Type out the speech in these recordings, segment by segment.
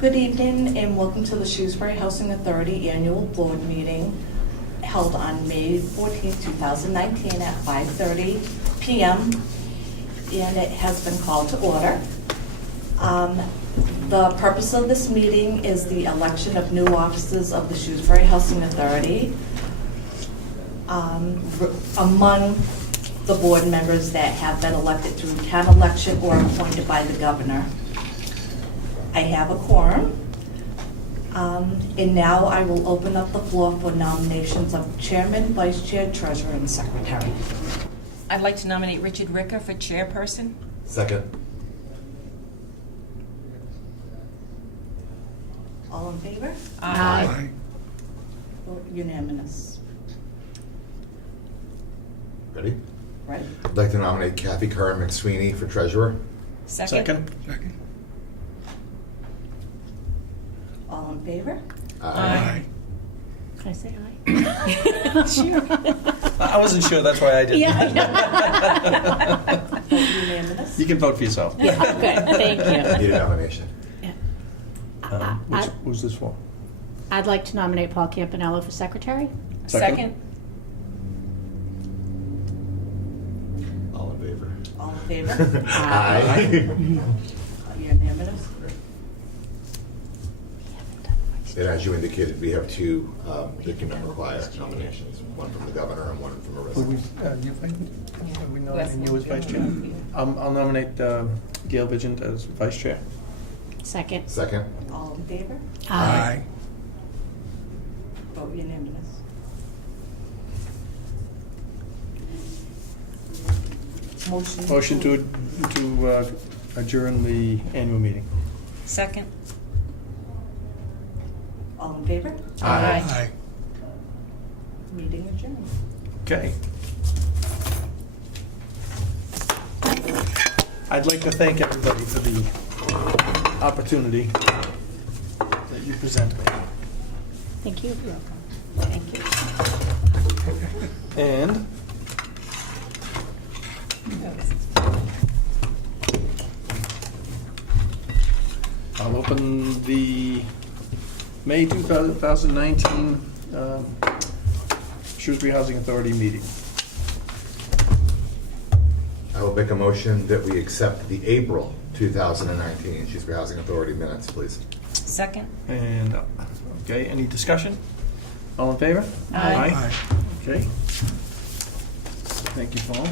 Good evening and welcome to the Shrewsbury Housing Authority Annual Board Meeting held on May 14, 2019 at 5:30 p.m. and it has been called to order. The purpose of this meeting is the election of new officers of the Shrewsbury Housing Authority. Among the board members that have been elected through town election or appointed by the governor. I have a quorum. And now I will open up the floor for nominations of chairman, vice chair, treasurer, and secretary. I'd like to nominate Richard Ricker for chairperson. Second. All in favor? Aye. Vote unanimous. Ready? Right? I'd like to nominate Kathy Curran McSweeney for treasurer. Second. All in favor? Aye. Can I say aye? Sure. I wasn't sure, that's why I did. Yeah. Vote unanimous. You can vote for yourself. Yeah, good, thank you. Need a nomination. Who's this for? I'd like to nominate Paul Campanello for secretary. Second. All in favor? All in favor? Aye. Unanimous. And as you indicated, we have two that can require nominations, one from the governor and one from a Would we, resident. we nominate you as vice chair? I'll nominate Gail Vigent as vice chair. Second. Second. All in favor? Aye. Vote unanimous. Motion to adjourn the annual meeting. Second. All in favor? Aye. Meeting adjourned. Okay. I'd like to thank everybody for the opportunity that you presented. Thank you. Thank you. And I'll open the May 2019 Shrewsbury Housing Authority meeting. I will make a motion that we accept the April 2019 Shrewsbury Housing Authority minutes, please. Second. And, okay, any discussion? All in favor? Aye. Okay. Thank you, Paul.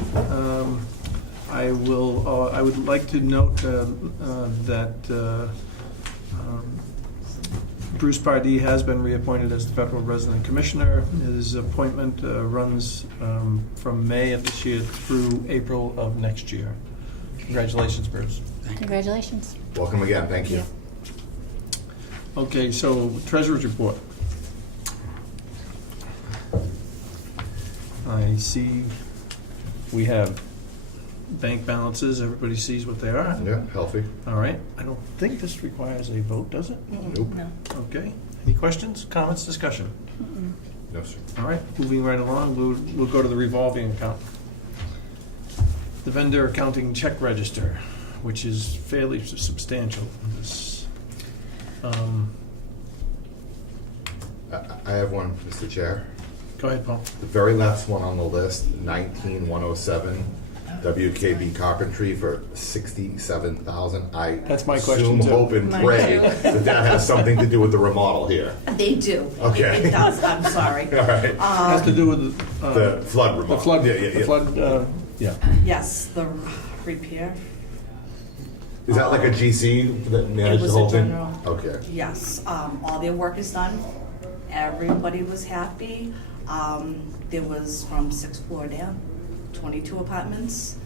I would like to note that Bruce Pardee has been reappointed as the Federal Resident Commissioner. His appointment runs from May of this year through April of next year. Congratulations, Bruce. Congratulations. Welcome again, thank you. Okay, so Treasurer's Report. I see we have bank balances. Everybody sees what they are. Yeah, healthy. All right. I don't think this requires a vote, does it? Nope. No. Okay. Any questions, comments, discussion? No, sir. All right. Moving right along, we'll go to the revolving account. The vendor accounting check register, which is fairly substantial. This, I have one, Mr. Chair. go ahead, Paul. The very last one on the list, 19107, WKB Carpentry for $67,000. That's my question, assume, too. hope, and Mine pray too. that has something to do with the remodel here. They do. Okay. It does, I'm sorry. All right. Has to do with The flood remodel. the flood. Yeah, yeah, yeah. The flood. Yeah. Yes, the repair. Is that like a GC that It managed the was whole a thing? general. Okay. Yes, all their work is done. Everybody was happy. There was from 6th floor down, 22 apartments,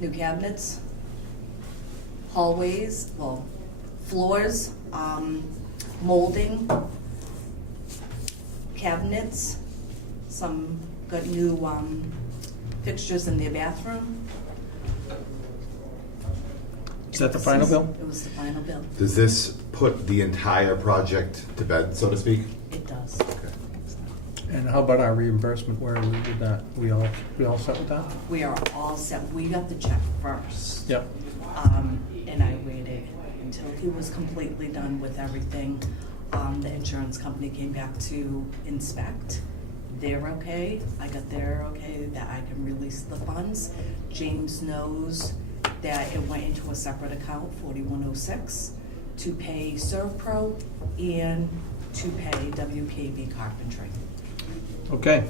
new cabinets, hallways, well, floors, molding, cabinets, some got new fixtures in their bathroom. Is that the final bill? It was the final bill. Does this put the entire project to bed, so to speak? It does. Okay. And how about our reimbursement? Where are we with that? We all set with that? We are all set. We got the check first. Yep. And I waited until He was completely done with everything. The insurance company came back to inspect. They're okay. I got their okay that I can release the funds. James knows that it went into a separate account, 4106, to pay ServPro and to pay WKB Carpentry. Okay.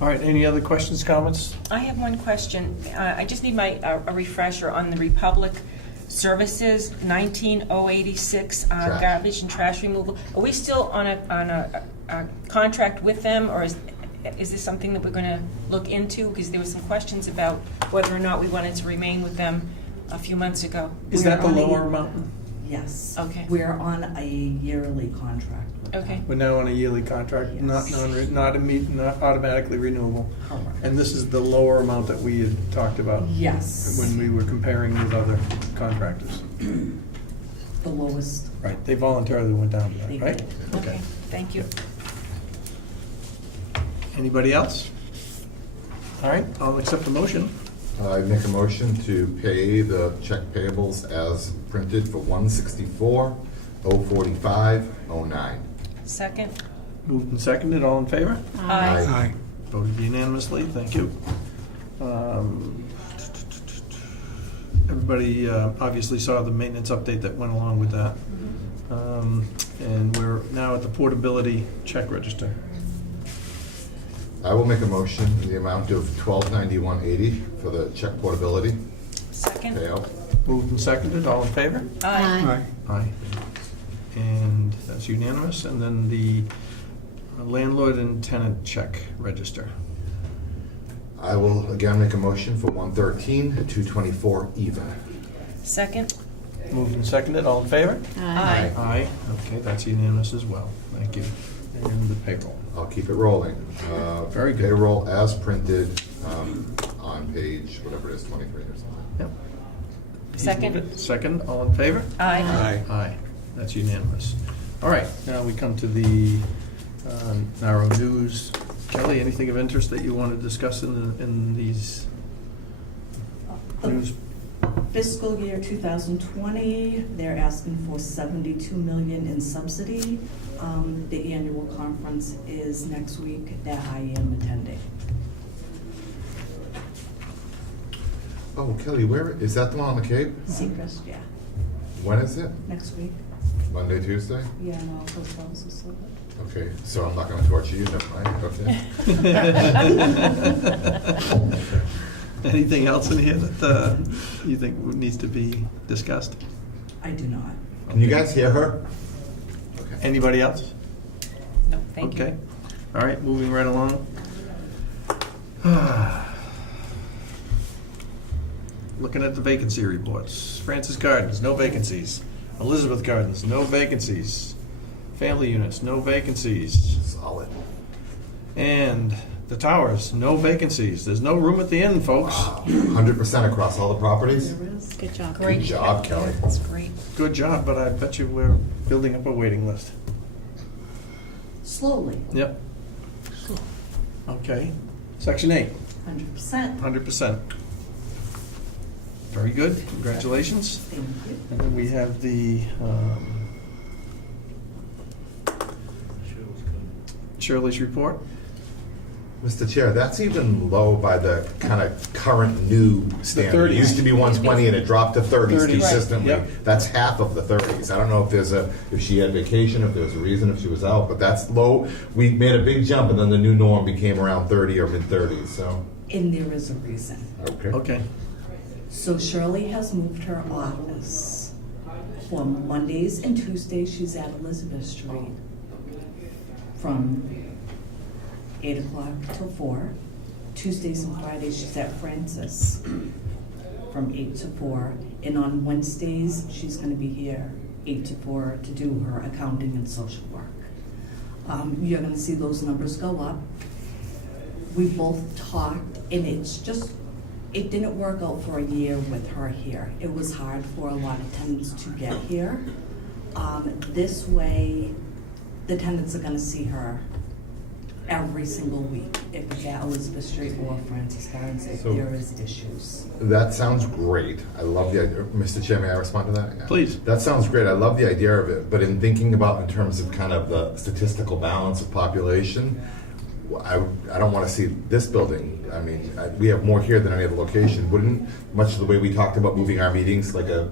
All right, any other questions, comments? I have one question. I just need a refresher on the Republic Services, 19086, Trash. garbage and trash removal. Are we still on a contract with them, or is this something that we're going to look into? Because there were some questions about whether or not we wanted to remain with them a few months ago. Is that the We're on a- lower amount? Yes. Okay. We're on a yearly contract with them. Okay. We're now on a yearly contract, not Yes. not automatically renewable. Correct. And this is the lower amount that we had talked about Yes. when we were comparing with other contractors. The lowest. Right, they voluntarily went down to They that, right? did. Okay, thank you. Anybody else? All right, I'll accept the motion. I make a motion to pay the check payables as printed for 164,045,09. Second? Moved and seconded, all in favor? Aye. Voted unanimously, thank you. Everybody obviously saw the maintenance update that went along with that. And we're now at the portability check register. I will make a motion in the amount of $1291.80 for the check portability Second? payout. Moved and seconded, all in favor? Aye. Aye. And that's unanimous. And then the landlord and tenant check register. I will again make a motion for 113,224 even. Second? Moved and seconded, all in favor? Aye. Aye. Okay, that's unanimous as well. Thank you. And the payroll. I'll keep it rolling. Very good. Payroll as printed on page, whatever it is, 23 or something. Yep. He's Second. moved it. Second, all in favor? Aye. Aye. That's unanimous. All right, now we come to the narrow news. Kelly, anything of interest that you want to discuss in these news? Fiscal year 2020, they're asking for $72 million in subsidy. The annual conference is next week that I am attending. Oh, Kelly, where, is that the one on the Cape? Seacrest, yeah, When is it? next week. Monday, Tuesday? Yeah, no, hotels are sold. Okay, so I'm not gonna torture you, never mind, okay. Anything else in here that you think needs to be discussed? I do not. Can you guys hear her? Okay. Anybody else? No, thank you. Okay. All right, moving right along. Looking at the vacancy reports. Francis Gardens, no vacancies. Elizabeth Gardens, no vacancies. Family units, no vacancies. Solid. And the towers, no vacancies. There's no room at the inn, folks. 100% across all the properties? There is. Good job. Great. Good job, Kelly. That's great. Good job, but I bet you we're building up a waiting list. Slowly, Yep. Okay. Section 8, 100%. 100%. Very good. Congratulations. Thank you. And then we have the Shirley's report. Mr. Chair, that's even low by the kind of current new standard. It 30s. used to be 120 and it dropped to 30s 30s. consistently. Right. Yep. That's half of the 30s. I don't know if she had vacation, if there was a reason, if she was out, but that's low. We made a big jump and then the new norm became around 30 or mid-30s, so, And there is a reason. okay. Okay. So Shirley has moved her office for Mondays and Tuesdays. She's at Elizabeth Street from 8 o'clock till 4. Tuesdays and Fridays, she's at Francis from 8 to 4. And on Wednesdays, she's going to be here 8 to 4 to do her accounting and social work. You're going to see those numbers go up. We both talked, and it didn't work out for a year with her here. It was hard for a lot of tenants to get here. This way, the tenants are gonna see her every single week. if it's at Elizabeth Street or Francis Gardens, if So- there is issues. That sounds great. I love the idea. Mr. Chair, may I respond to that? Yeah. Please. That sounds great. I love the idea of it. But in thinking about in terms of kind of the statistical balance of population, I don't want to see this building. I mean, we have more here than any other location. Wouldn't, much of the way we talked about moving our meetings, like a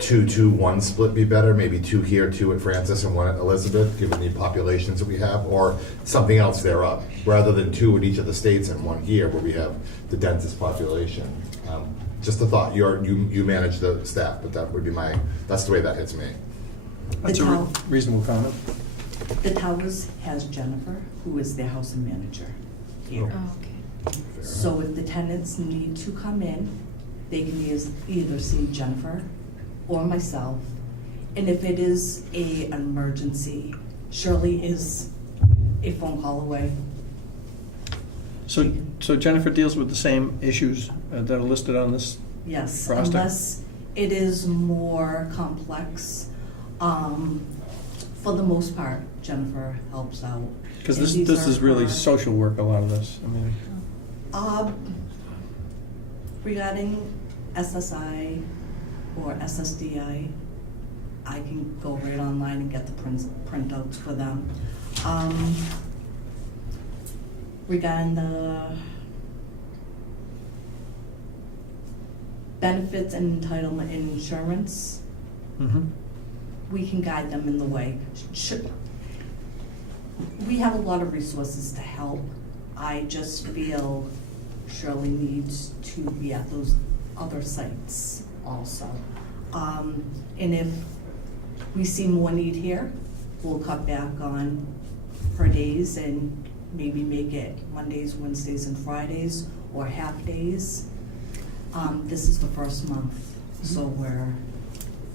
2-2-1 split be better? Maybe 2 here, 2 at Francis, and 1 at Elizabeth, given the populations that we have, or something else thereof, rather than 2 in each of the states and 1 here, where we have the densest population. Just a thought. You manage the staff, but that would be that's the way that hits me. That's a reasonable comment. The Towers has Jennifer, who is their housing manager here. Oh, okay. So if the tenants need to come in, they can either see Jennifer or myself. And if it is an emergency, Shirley is a phone call away. So Jennifer deals with the same issues that are listed on this? Yes, Roster. unless it is more complex. For the most part, Jennifer helps out. Because And this these is are really her- social work, a lot of this. I mean, Regarding SSI or SSDI, I can go right online and get the printouts for them. Regarding the benefits and entitlement insurance, mhm. we can guide them in the way. We have a lot of resources to help. I just feel Shirley needs to be at those other sites also. And if we see more need here, we'll cut back on her days and maybe make it Mondays, Wednesdays, and Fridays, or half days. This is the first month, so we're,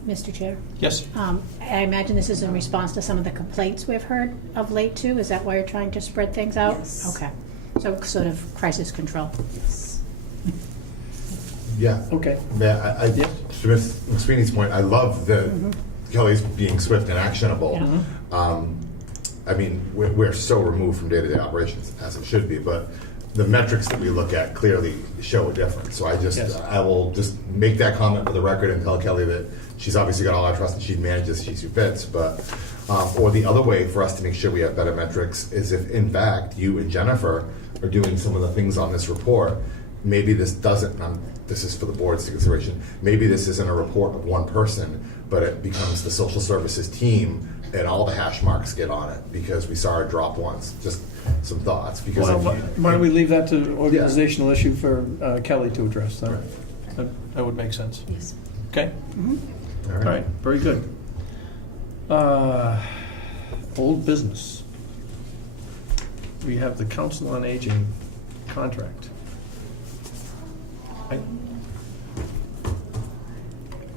Mr. Chair, Yes. I imagine this is in response to some of the complaints we've heard of late too. Is that why you're trying to spread things out? Yes. Okay. So sort of crisis control. yes. Yeah. Okay. Yeah, Yeah. to Ms. McSweeney's point, I love that Kelly's being swift and actionable. Yeah. I mean, we're so removed from day-to-day operations, as it should be, but the metrics that we look at clearly show a difference. So Yes. I will just make that comment for the record and tell Kelly that she's obviously got all our trust and she manages, she fits, but, or the other way for us to make sure we have better metrics is if, in fact, you and Jennifer are doing some of the things on this report, maybe this doesn't, this is for the board's consideration, maybe this isn't a report of one person, but it becomes the social services team and all the hash marks get on it because we saw it drop once. Just some thoughts. Because Well, if you- why don't we leave that to organizational issue for Kelly to address then? That would make sense. Yes. Okay? all All right, very good. Old business. We have the Council on Aging contract.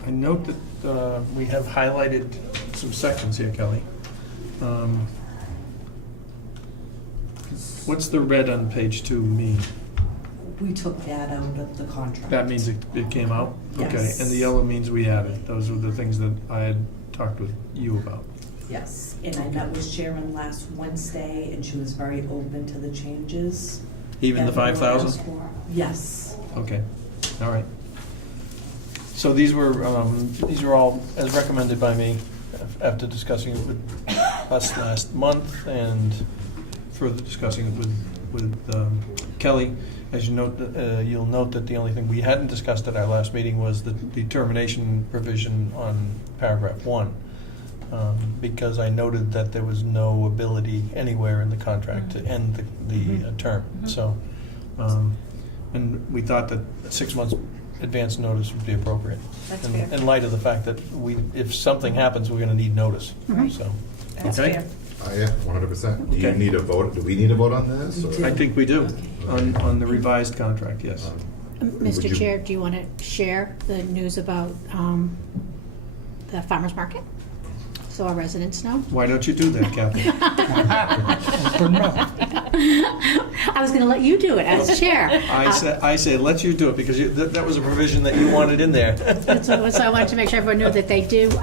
I note that we have highlighted some sections here, Kelly. What's the red on page 2 mean? We took that out of the contract. That means it came out? Okay, Yes. and the yellow means we added. Those were the things that I had talked with you about. Yes, and I met with Sharon last Wednesday, and she was very open to the changes. Even the that we were 5,000? asked for. Yes. Okay, all right. So these were all as recommended by me after discussing it with us last month and further discussing it with Kelly. As you note, you'll note that the only thing we hadn't discussed at our last meeting was the termination provision on paragraph 1. Because I noted that there was no ability anywhere in the contract to end the term. So, and we thought that 6 months advance notice would be appropriate. That's in, fair. in light of the fact that if something happens, we're going to need notice. So, That's okay. fair. Yeah, 100%. Do you Okay. need a vote? Do we need a vote on this? We do. I think we do on the revised contract. Yes. Would Mr. you- Chair, do you want to share the news about the farmer's market? So our residents know? Why don't you do that, Kathy? I was going to let you do it as chair. I say let you do it because that was a provision that you wanted in there. So I wanted to make sure everyone knew that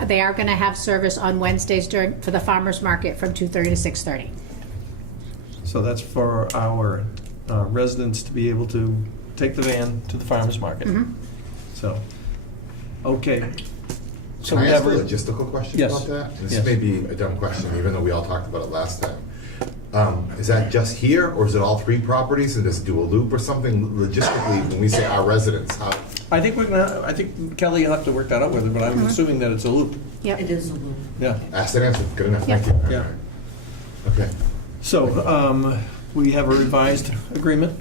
they are going to have service on Wednesdays for the farmer's market from 2:30 to 6:30. So that's for our residents to be able to take the van to the farmer's market. Mhm. So, okay. So Can I we ask have a a- logistical question Yes. about that? This Yes. may be a dumb question, even though we all talked about it last time. Is that just here, or is it all 3 properties, and does it do a loop or something? Logistically, when we say our residents, how, I think Kelly will have to work that out with her, but I'm assuming that it's a loop. Yep. It is a loop. Yeah. asked and answered, good enough, thank you. Yeah. Okay. So, we have a revised agreement.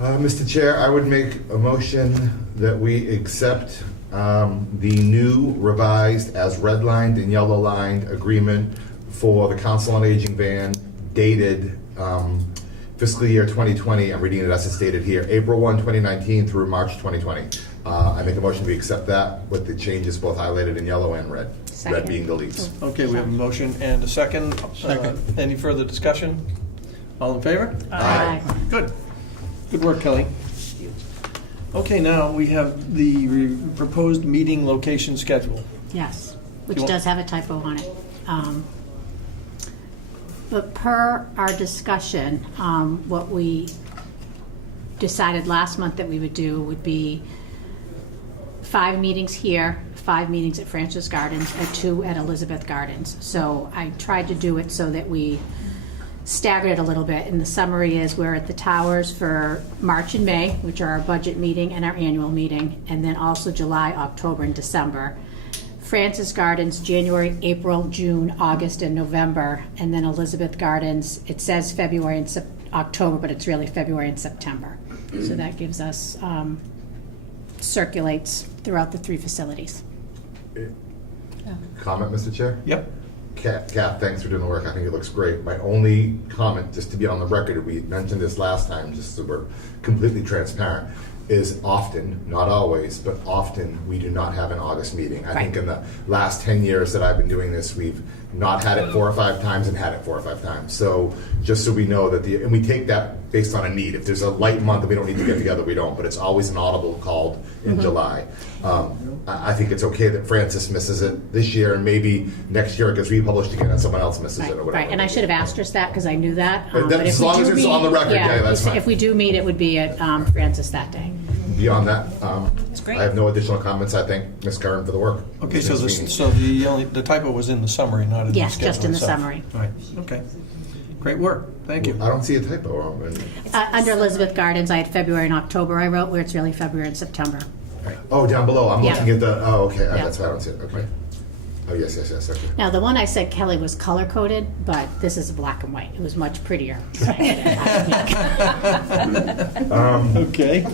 Mr. Chair, I would make a motion that we accept the new revised as redlined and yellow lined agreement for the Council on Aging van dated fiscal year 2020. I'm reading it as it's stated here, April 1, 2019 through March 2020. I make a motion we accept that with the changes both highlighted in yellow and red. Red Second. being deletes. Okay, we have a motion and a second. Any further discussion? All in favor? Aye. Good. Good work, Kelly. Okay, now we have the proposed meeting location schedule. Yes, which You want- does have a typo on it. But per our discussion, what we decided last month that we would do would be 5 meetings here, 5 meetings at Francis Gardens, and 2 at Elizabeth Gardens. So I tried to do it so that we staggered it a little bit, and the summary is we're at the Towers for March and May, which are our budget meeting and our annual meeting, and then also July, October, and December. Francis Gardens, January, April, June, August, and November, and then Elizabeth Gardens, it says February and October, but it's really February and September. So that gives us, circulates throughout the 3 facilities. Comment, Mr. Chair? Yep. Kath, thanks for doing the work. I think it looks great. My only comment, just to be on the record, we mentioned this last time, just so we're completely transparent, is often, not always, but often, we do not have an August meeting. I think in the last 10 years that I've been doing this, we've not had it 4 or 5 times and had it 4 or 5 times. So just so we know that and we take that based on a need. If there's a light month that we don't need to get together, we don't, but it's always an audible called in July. I think it's okay that Francis misses it this year, and maybe next year it gets republished again and someone else misses it or whatever. Right, and I should have ased that because I knew that. But But as if we long do as it's meet- on the record, yeah, that's fine. If we do meet, it would be at Francis that day. Beyond that, great. I have no additional comments. I thank Ms. Curran for the work. Okay, so This meeting. the typo was in the summary, not in the Yes, schedule just in the itself. summary. Right, okay. Great work, thank you. I don't see a typo. Under Elizabeth Gardens, I had February and October I wrote, where it's really February and September. Oh, down below. I'm Yeah. looking at the. Oh, okay. Yeah. That's why I don't see it. Okay. Oh, yes. Okay. Now, the one I said Kelly was color-coded, but this is black and white. It was much prettier. Okay.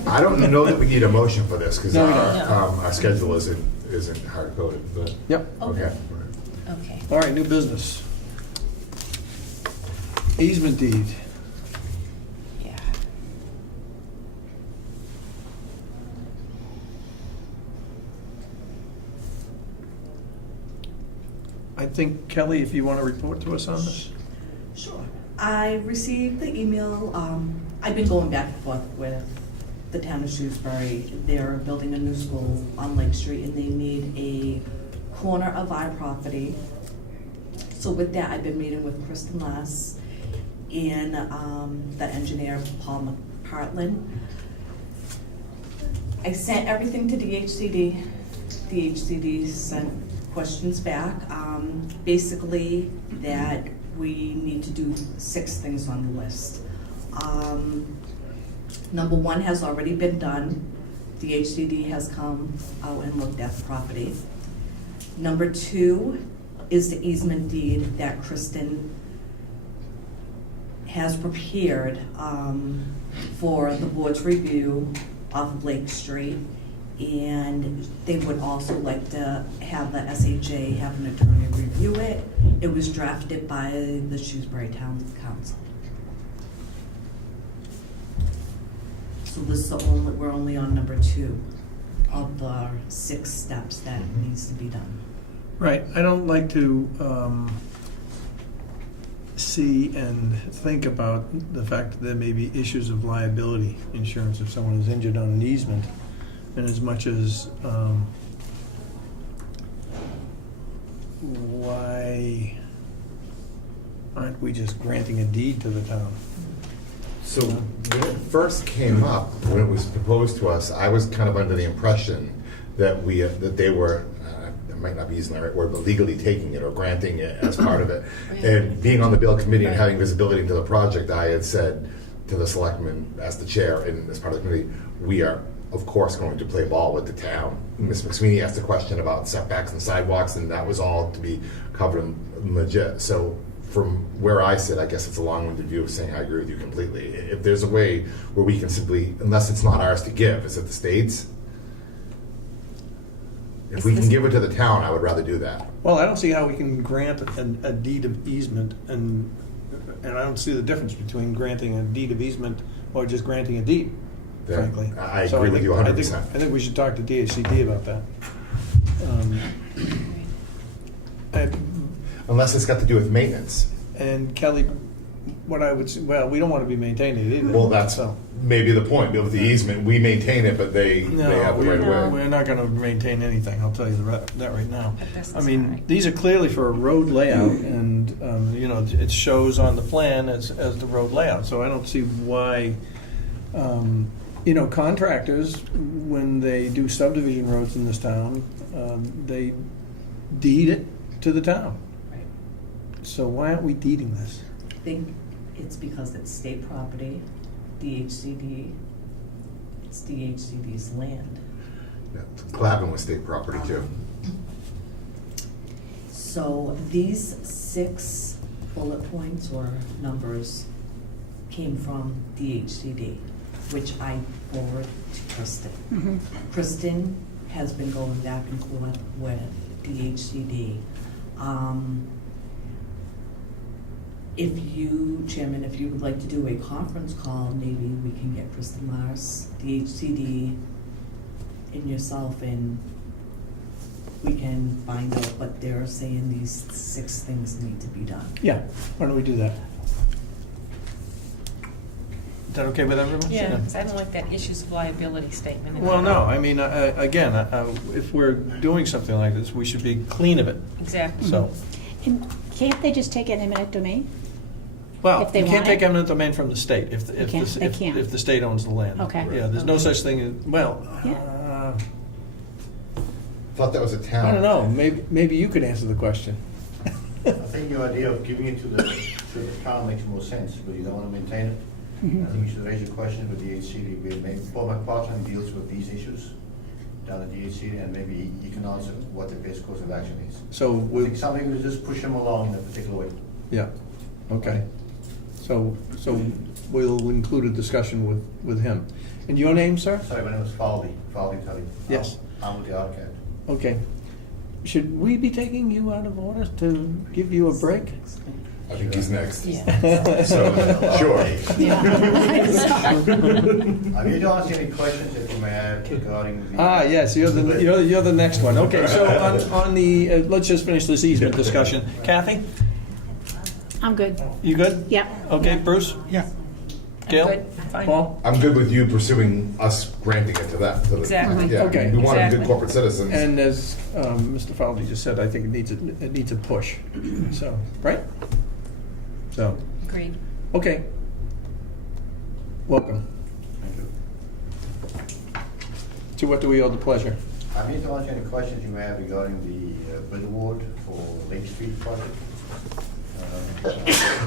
I don't know that we need a motion for this because No, we don't. our schedule isn't hard coded. But Yep, okay. Okay. all right, new business. Easement deed. Yeah. I think, Kelly, if you want to report to us on this? Sure. I received the email, I've been going back and forth with the town of Shrewsbury. They're building a new school on Lake Street and they need a corner of our property. So with that, I've been meeting with Kristen Lass and the engineer, Paul McPartlin. I sent everything to DHCD. DHCD sent questions back. Basically, that we need to do 6 things on the list. Number 1 has already been done. DHCD has come out and looked at the property. Number 2 is the easement deed that Kristen has prepared for the board's review off of Lake Street. And they would also like to have the SHA have an attorney review it. It was drafted by the Shrewsbury Town Council. So this is we're only on number 2 of the 6 steps that needs to be done. Right, I don't like to see and think about the fact that there may be issues of liability insurance if someone is injured on an easement. And as much as, why aren't we just granting a deed to the town? So when it first came up, when it was proposed to us, I was kind of under the impression that that they were, I might not be using the right word, but legally taking it or granting it as part of it. And being on the bill committee and having visibility into the project, I had said to the selectmen as the chair and as part of the committee, we are of course going to play ball with the town. Ms. McSweeney asked a question about setbacks and sidewalks, and that was all to be covered and legit. So from where I sit, I guess it's a long-winded view of saying I agree with you completely. If there's a way where we can simply, unless it's not ours to give, is it the state's? If we can give it to the town, I would rather do that. Well, I don't see how we can grant a deed of easement, and I don't see the difference between granting a deed of easement or just granting a deed, Then frankly. I So agree with you 100%. I think we should talk to DHCD about that. Unless it's got to do with maintenance. And Kelly, what I would say, well, we don't want to be maintaining it either. Well, that's so. maybe the point. With the easement, we maintain it, but they have the right of way. We're not going to maintain anything, I'll tell you that right now. But this I is mean, right. these are clearly for a road layout, and, it shows on the plan as the road layout, so I don't see why, contractors, when they do subdivision roads in this town, they deed it to the town. Right. So why aren't we deeding this? I think it's because it's state property, DHCD, it's DHCD's land. Yeah, Glavin was state property too. So these 6 bullet points or numbers came from DHCD, which I forward to Kristen. Kristen has been going back and forth with DHCD. If you, Chairman, if you would like to do a conference call, maybe we can get Kristen Mars, DHCD, and yourself, and we can find out what they're saying these 6 things need to be done. Yeah, why don't we do that? Is that okay with everyone? Yeah, because I don't like that issues of liability statement. in Well, there. no, I mean, again, if we're doing something like this, we should be clean of it, Exactly. so. And can't they just take it in eminent domain? Well, If they you can't want take it? eminent domain from the state if They can't. if the state owns the land. Okay. Yeah, there's no such thing, well, Yeah. Thought that was a town. I don't know, maybe you could answer the question. I think your idea of giving it to the town makes more sense, but you don't want to maintain it. I think you should raise a question with the DHCD. Maybe Paul McPartland deals with these issues down at DHCD, and maybe he can answer what the best course of action is. So, I think some people just push him along in a particular way. yeah, okay. So we'll include a discussion with him. And your name, sir? Sorry, my name is Faldy Tully. Yes. I'm with the AutoCAD. Okay. Should we be taking you out of order to give you a break? I think he's next. Yeah. So, sure. I'm here to answer any questions that you may have regarding the. Yes, you're the next one. Okay, so on the, let's just finish this easement discussion. Kathy, I'm good. you good? Yep. Okay, Bruce? I'm Gail? good. Fine. Paul? I'm good with you pursuing us granting it to them. To the- Exactly. Yeah, Okay. we want to be good Exactly. corporate citizens. And as Mr. Falvey just said, I think it needs a push. So, right? So, Agreed. okay. Welcome. Thank you. To what do we owe the pleasure? I'm here to answer any questions you may have regarding the bid award for Lake Street project.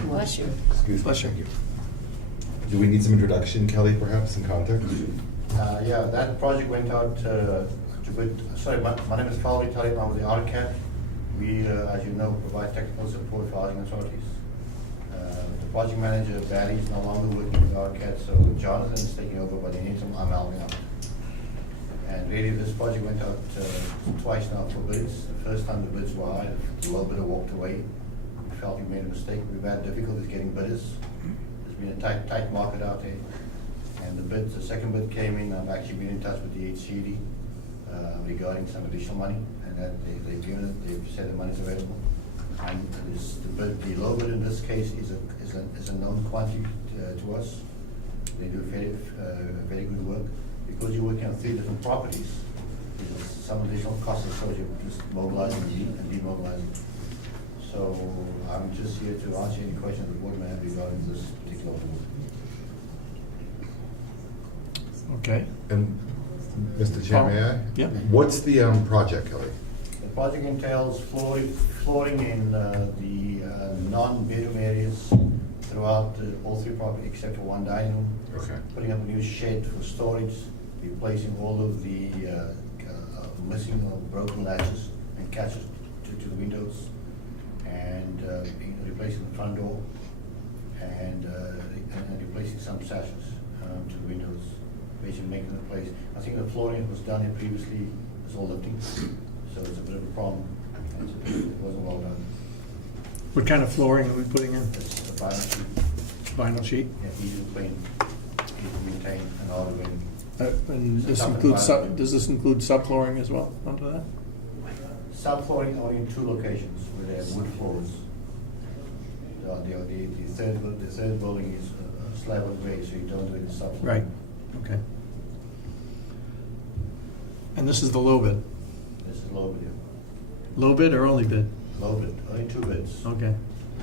Bless you. Excuse me. Bless you. Thank you. Do we need some introduction, Kelly, perhaps, some context? Yeah, that project went out to bid, sorry, my name is Falvey Tully, I'm with the AutoCAD. We, as you know, provide technical support for housing authorities. The project manager, Barry, is no longer working with AutoCAD, so Jonathan is taking over, but in the interim, I'm helping out. And really, this project went out twice now for bids. The first time the bids were high, the low bidder walked away. We felt we made a mistake. We've had difficulties getting bidders. There's been a tight market out there. And the second bid came in. I've actually been in touch with the HCD regarding some additional money, and that they've said the money's available. And the low bid in this case is a known quantity to us. They do very good work. Because you're working on 3 different properties, there's some additional costs associated with just mobilizing and demobilizing. So I'm just here to answer any questions the board may have regarding this particular award. Okay, And, Mr. Chair, may I? yeah. What's the project, Kelly? The project entails flooring in the non-bedroom areas throughout all three properties except for one dining room. Okay. Putting up a new shed for storage, replacing all of the missing or broken latches and catches to the windows, and replacing the front door, and replacing some sashes to the windows, basically making the place. I think the flooring that was done here previously was all lifting, so it's a bit of a problem. It wasn't well done. What kind of flooring are we putting in? It's the final sheet, Vinyl sheet? yeah, easy to clean, easy to maintain, and all the way. And this Something includes, vinyl. does this include subflooring as well onto that? Subflooring only in two locations where they have wood floors. The third building is a slab of grade, so you don't do it in subfloor. Right, okay. And this is the low bid? This is low bid, Low bid or only bid? low bid, only 2 bids. Okay.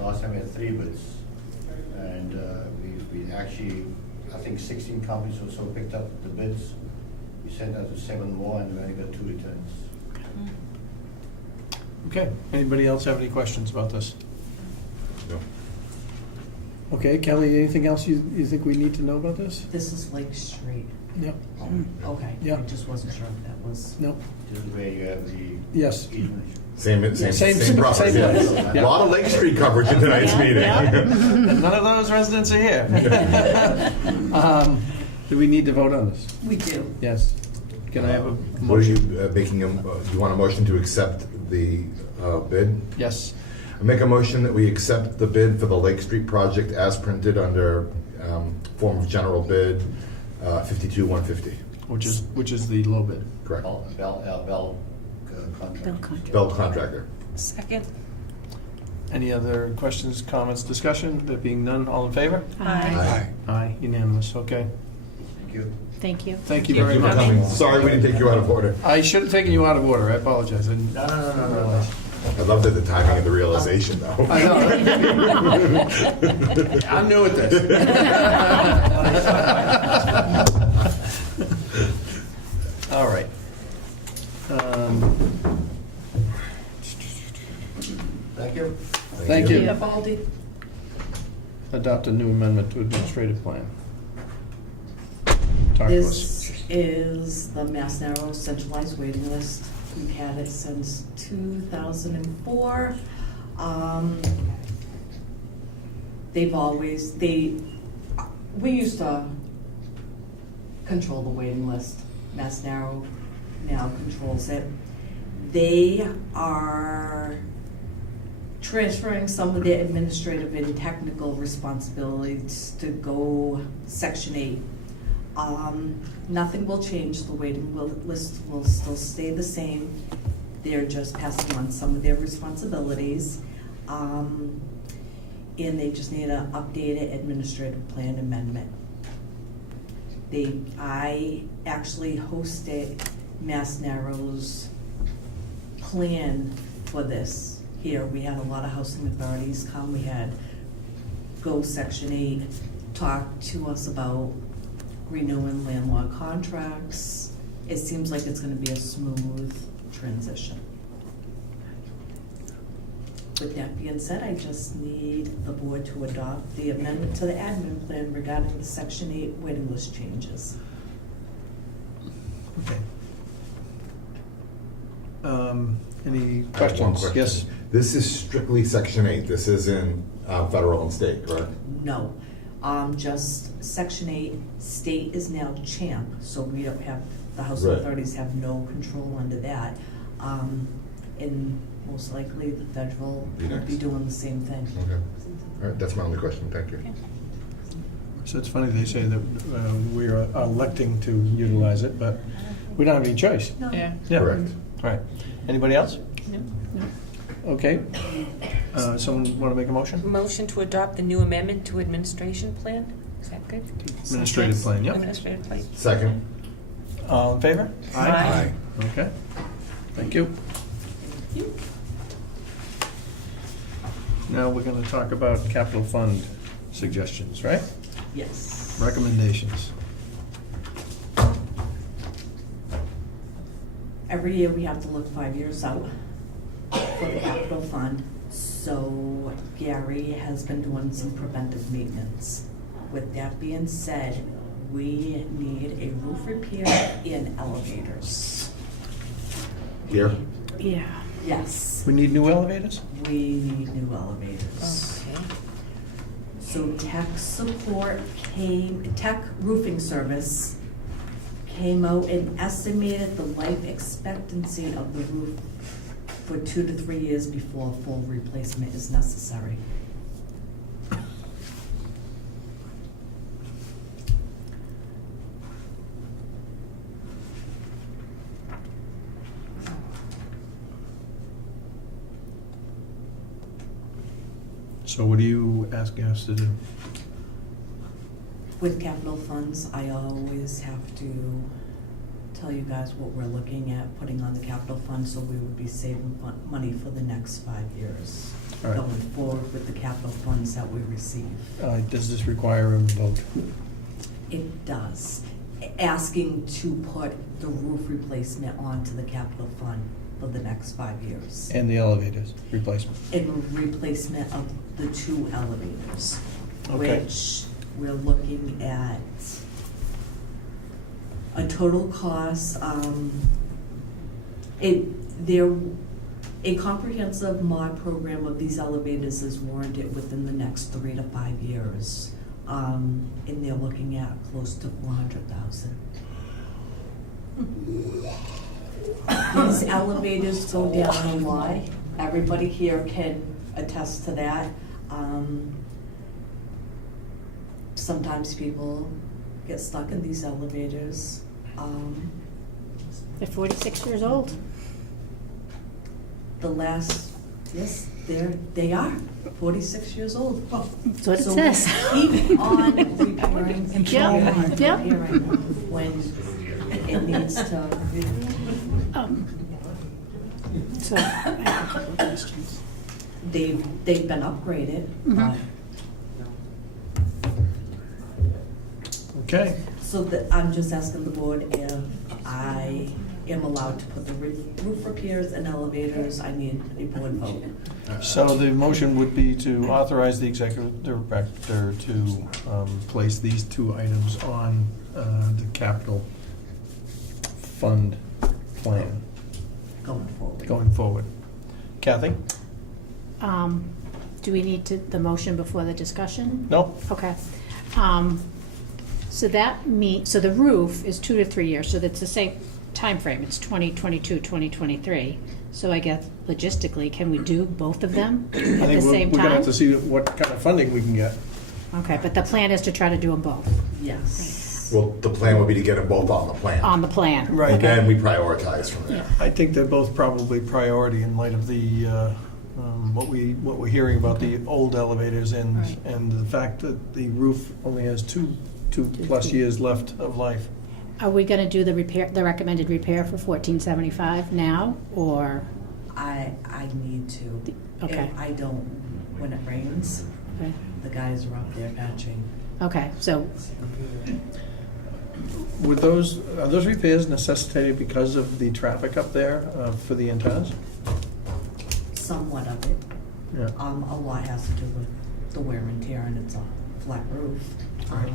Last time we had 3 bids, and we actually, I think 16 companies or so picked up the bids. We sent out to 7 more, and we only got 2 returns. Okay, anybody else have any questions about this? No. Okay, Kelly, anything else you think we need to know about this? This is Lake Street. Yep. Okay. Yeah. I just wasn't sure if that was. No? This is where you have the Yes. easement. Same property. same yeah. place. A Yeah. lot of Lake Street coverage in tonight's meeting. None of those residents are here. Do we need to vote on this? We do. Yes. Can I have a What are you motion? making, do you want a motion to accept the bid? Yes. I make a motion that we accept the bid for the Lake Street project as printed under form of general bid 52-150. Which is the low bid. Correct. Bell contract. Bill contract. Bell contractor. Second? Any other questions, comments, discussion? There being none, all in favor? Aye. Aye, unanimous, okay. Thank you. Thank you. Thank you Thank very you for much. coming. Sorry we didn't take you out of order. I should have taken you out of order, I apologize. I didn't No. realize. I loved the timing of the realization, though. I know. I'm new at this. All right. Thank you. Thank you. Yeah, Baldy. Adopt a new amendment to administrative plan. Talk to us. This is the Mass Narrow centralized waiting list. We've had it since 2004. We used to control the waiting list. Mass Narrow now controls it. They are transferring some of their administrative and technical responsibilities to go Section 8. Nothing will change, the waiting list will still stay the same. They're just passing on some of their responsibilities. And they just need an updated administrative plan amendment. I actually hosted Mass Narrow's plan for this here. We had a lot of housing authorities come. We had Go Section 8 talk to us about renewing landlord contracts. It seems like it's gonna be a smooth transition. With that being said, I just need the board to adopt the amendment to the admin plan regarding the Section 8 waiting list changes. Okay. Any I have one questions? question. Yes. This is strictly Section 8. This is in federal and state, correct? No, just Section 8, state is now CHAMP, so we don't have, the housing Right. authorities have no control under that. And most likely the federal Be will be next. doing the same thing. Okay. All right, that's my only question. Thank you. So it's funny they say that we are electing to utilize it, but we don't have any choice. Yeah. Yeah. Correct. All right. Anybody else? No. Okay. Someone want to make a motion? Motion to adopt the new amendment to administration plan? Is that good? Administrative plan, yep. Administrative plan. Second. All in favor? Aye. Okay. Thank you. Now we're going to talk about capital fund suggestions, right? Yes. Recommendations. every year we have to look 5 years out for the capital fund. So Gary has been doing some preventive maintenance. With that being said, we need a roof repair and elevators. Here? Yeah. Yes, We need new elevators? we need new elevators. Okay. So Tech Roofing Service came out and estimated the life expectancy of the roof for 2 to 3 years before full replacement is necessary. So what are you asking us to do? With capital funds, I always have to tell you guys what we're looking at putting on the capital fund, so we would be saving money for the next 5 years. All right. Going forward with the capital funds that we receive. Does this require a vote? It does. Asking to put the roof replacement onto the capital fund for the next 5 years. And the elevators replacement? And replacement of the 2 elevators, Okay. which we're looking at a total cost, a comprehensive mod program of these elevators is warranted within the next 3 to 5 years. And they're looking at close to $400,000. These elevators go down a lot. Everybody here can attest to that. Sometimes people get stuck in these elevators. They're 46 years old. Yes, they are 46 years old. That's what it So says. keep on repairing and Yep, repairing yep. when it needs to. So, I have a couple of questions. They've been upgraded, Mhm. but Okay. so I'm just asking the board if I am allowed to put the roof repairs and elevators. I need a board vote. So the motion would be to authorize the executive director to place these 2 items on the capital fund plan Going forward. going forward. Kathy? Do we need the motion before the discussion? No? Okay. So so the roof is 2 to 3 years, so that's the same time frame. It's 2022, 2023. So I guess logistically, can we do both of them I at think the we're same gonna have time? to see what kind of funding we can get. Okay, but the plan is to try to do them both Yes. Well, the plan would be to get them both on the plan. on the plan. Right. And then we prioritize from there. I think they're both probably priority in light of the, what we're hearing about the old elevators and the fact that the roof only has two plus years left of life. Are we gonna do the recommended repair for $1475 now, or? I need to. Okay. If I don't, when it rains, Okay. the guys are up there patching. Okay, so, Are those repairs necessitated because of the traffic up there for the antennas? Somewhat of it. Yeah. A lot has to do with the wear and tear, and it's a flat roof. Right.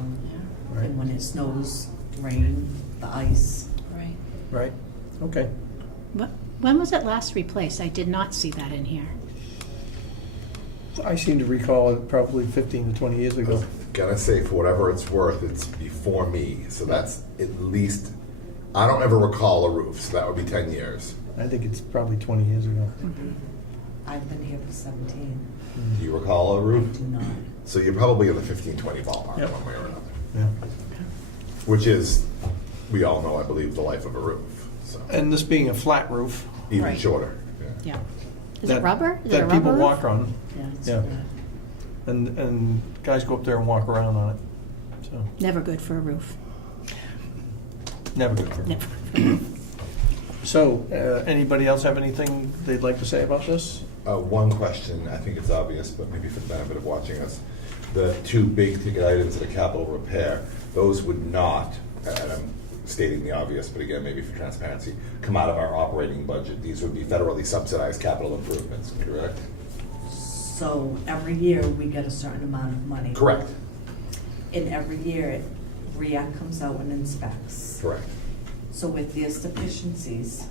Right. And when it snows, rain, the ice. Right. Right? Okay. when was it last replaced? I did not see that in here. I seem to recall it probably 15 to 20 years I ago. was gonna say, for whatever it's worth, it's before me, so that's at least, I don't ever recall a roof, so that would be 10 years. I think it's probably 20 years ago. I've been here for 17. Do you recall a roof? I do not. So you're probably in the 15-20 ballpark, Yep. one way or another. Yeah. Which is, we all know, I believe, the life of a roof, so, And this being a flat roof. even Right. shorter. Yeah. Is that- it rubber? Is it a That people rubber walk roof? on, Yeah. it's Yeah. flat. and guys go up there and walk around on it. So, Never good for a roof. never good for Never. So, anybody else have anything they'd like to say about this? One question, I think it's obvious, but maybe for the benefit of watching us. The 2 big ticket items of the capital repair, those would not, and I'm stating the obvious, but again, maybe for transparency, come out of our operating budget. These would be federally subsidized capital improvements, correct? So every year, we get a certain amount of money. Correct. And every year, REAC comes out and inspects. Correct. So with there's deficiencies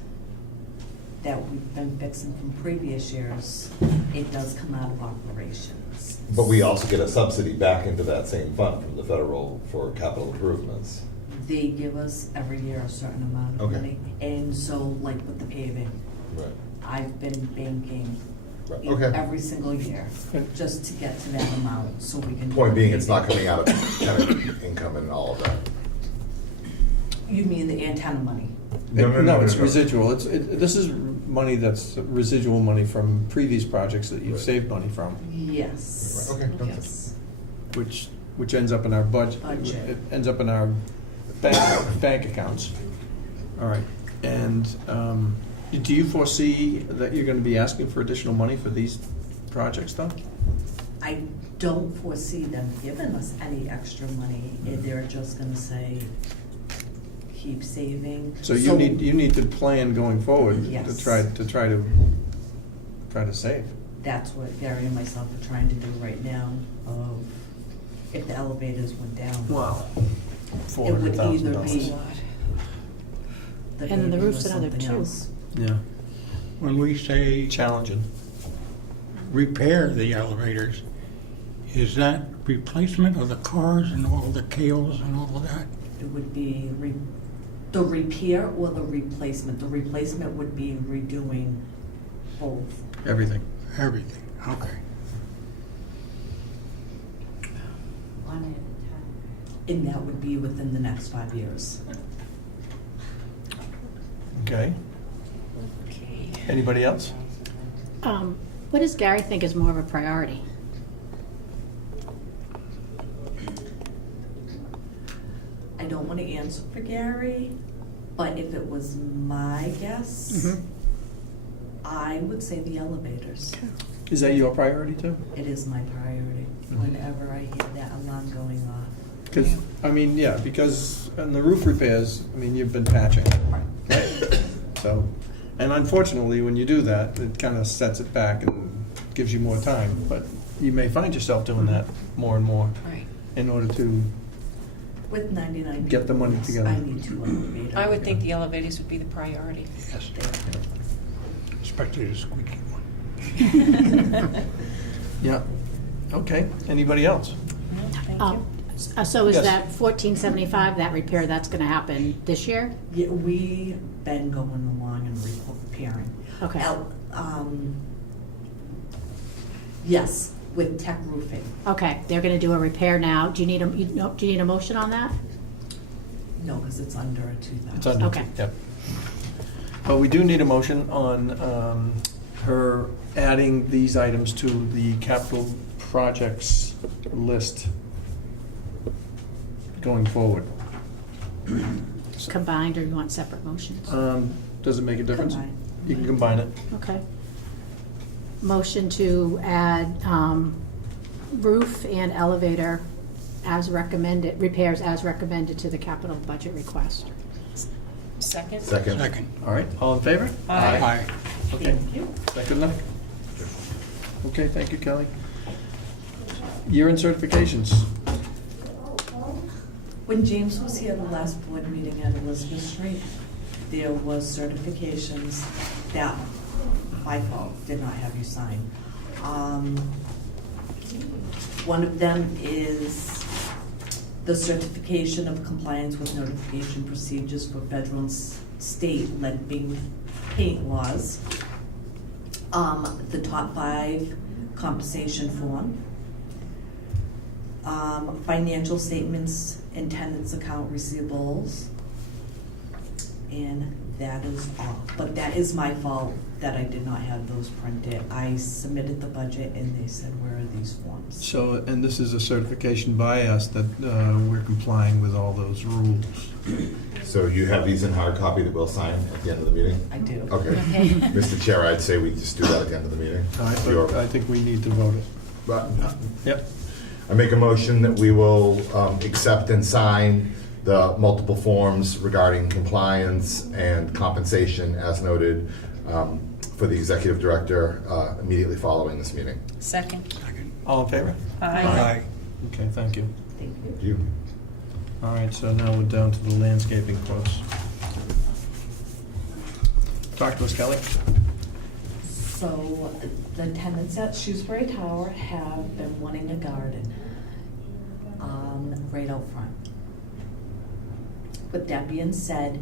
that we've been fixing from previous years, it does come out of operations. But we also get a subsidy back into that same fund from the federal for capital improvements. They give us every year a certain amount of Okay. money. And so like with the paving, Right. I've been banking Right. Okay. every single year just to get to that amount so we can. do Point the being, it's not paving. coming out of tenant income and all of that. You mean the antenna money? No, it's residual. This is money that's residual money from previous projects that you've Right. saved money from, Yes. Right, okay, okay. Yes. which ends up in our budget. Budget. It ends up in our bank accounts. All right. And do you foresee that you're going to be asking for additional money for these projects, though? I don't foresee them giving us any extra money. They're just gonna say, keep saving. So you need to plan going forward Yes. to try to save. That's what Gary and myself are trying to do right now, of if the elevators went down. Wow. It would either be. And then the paving roof's or another something two. else. Yeah. When we say Challenging. repair the elevators, is that replacement of the cars and all the cables and all of that? It would be the repair or the replacement. The replacement would be redoing both. Everything. Everything, okay. And that would be within the next 5 years. Okay. Anybody else? What does Gary think is more of a priority? I don't want to answer for Gary, but if it was my guess, Mhm. I would say the elevators. Is that your priority too? It is my priority whenever I hear that alarm going off. Because, because on the roof repairs, you've been patching. Right? So, and unfortunately, when you do that, it kind of sets it back and gives you more time. But you may find yourself doing that more and more Right. in order to, With 99 Get the money people, together. I need 2 elevators. I would think the elevators would be the priority. Yes, especially the squeaky one. yeah. Okay, anybody else? No, thank you. So is Yes. that 1475, that repair, that's gonna happen this year? Yeah, we've been going along and repairing. Okay. Yes, with tech roofing. Okay, they're gonna do a repair now. Do you need a motion on that? No, because it's under 2,000. It's under, Okay. yep. But we do need a motion on her adding these items to the capital projects list going forward. Combined, or you want separate motions? Does it make a difference? Combine. You can combine it. Okay. Motion to add roof and elevator as recommended, repairs as recommended to the capital budget request. Second? Second. Second. All right, all in favor? Aye. Aye. Okay, Thank you. is that good enough? Okay, thank you, Kelly. Year-end certifications. When James was here the last board meeting at Elizabeth Street, there was certifications that, by fault, did not have you sign. One of them is the certification of compliance with notification procedures for federal and state lead paint laws. The top 5 compensation form. Financial statements and tenants account receivables. And that is all. But that is my fault that I did not have those printed. I submitted the budget and they said, where are these forms? So, and this is a certification by us that we're complying with all those rules. So you have these in hard copy that we'll sign at the end of the meeting? I do. Okay. Mr. Chair, I'd say we just do that at the end of the meeting. All right, but I think we need to vote it. But Yep. I make a motion that we will accept and sign the multiple forms regarding compliance and compensation as noted for the executive director immediately following this meeting. Second. All in favor? Aye. Okay, thank you. Thank you. You. All right, so now we're down to the landscaping quotes. Talk to us, Kelly. So the tenants at Shrewsbury Tower have been wanting a garden right out front. With that being said,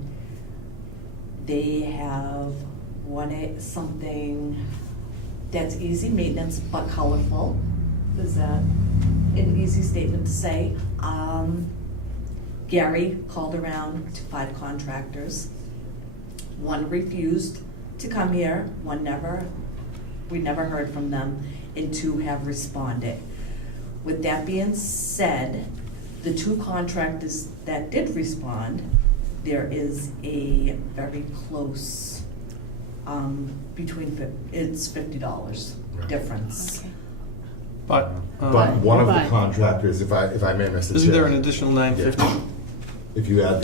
they have wanted something that's easy maintenance but colorful. Is that an easy statement to say? Gary called around to 5 contractors. One refused to come here, we never heard from them, and 2 have responded. With that being said, the 2 contractors that did respond, there is a very close, it's $50 Right. difference. Okay. But, But one of the But- contractors, if I may, Mr. Chair. isn't there an additional $950? If you add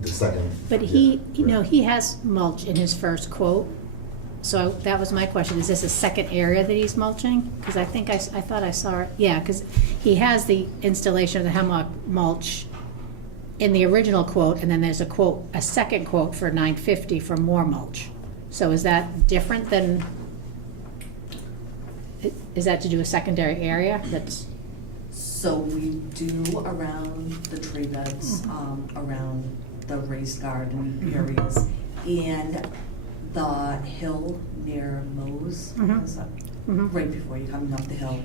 the second. But he, you know, he has mulch in his first quote. So that was my question, is this a second area that he's mulching? Because I think I thought I saw it, yeah, because he has the installation of the hemlock mulch in the original quote, and then there's a second quote for $950 for more mulch. So is that different than, is that to do a secondary area that's? So we do around the tree beds, around the raised garden areas, and the hill near Moe's, Mhm. is that- Mhm. right before you coming up the hill.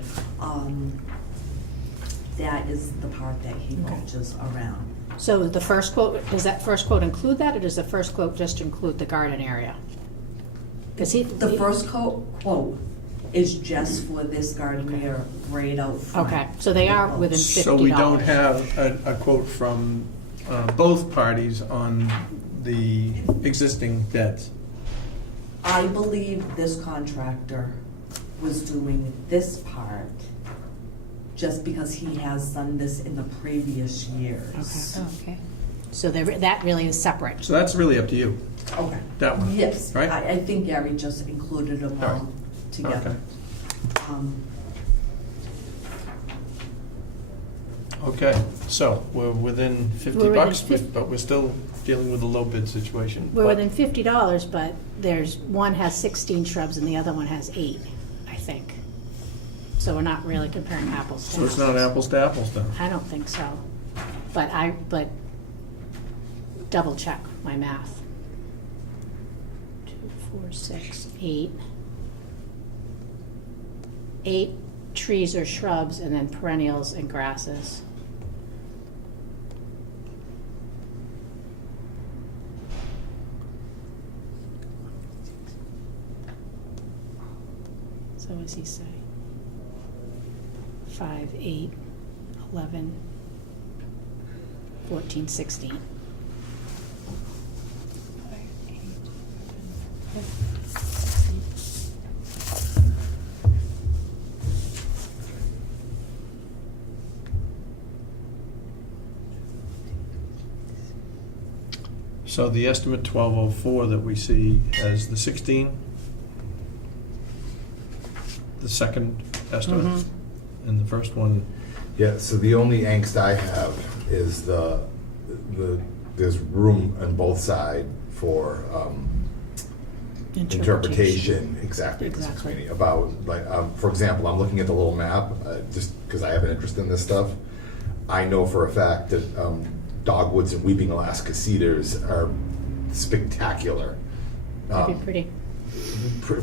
That is the part that he mulches around. So the first quote, does that first quote include that, or does the first quote just include the garden area? Because The first quote is just for this garden area right out front. Okay, so they are within $50. So we don't have a quote from both parties on the existing beds. I believe this contractor was doing this part just because he has done this in the previous years. Okay. Okay. So that really is separate. So that's really up to you, Okay. that one. Yes, Right? I think Gary just included them All right. all together. Okay, so we're within We're 50 within bucks, fif- but we're still dealing with a low bid situation. We're But- within $50, but one has 16 shrubs and the other one has 8, I think. So we're not really comparing apples to So apples. it's not apples to apples then? I don't think so. But double check my math. 2, 4, 6, 8. 8 trees or shrubs and then perennials and grasses. So what does he say? 5, 8, 11, 14, 16. So the estimate 1204 that we see as the 16, the second estimate, and the first one, Yeah, so the only angst I have is there's room on both sides for interpretation, exactly, Exactly. Mr. Sweeney, about, like, for example, I'm looking at the little map, just because I have an interest in this stuff. I know for a fact that dogwoods and weeping Alaska cedars are spectacular. That'd be pretty.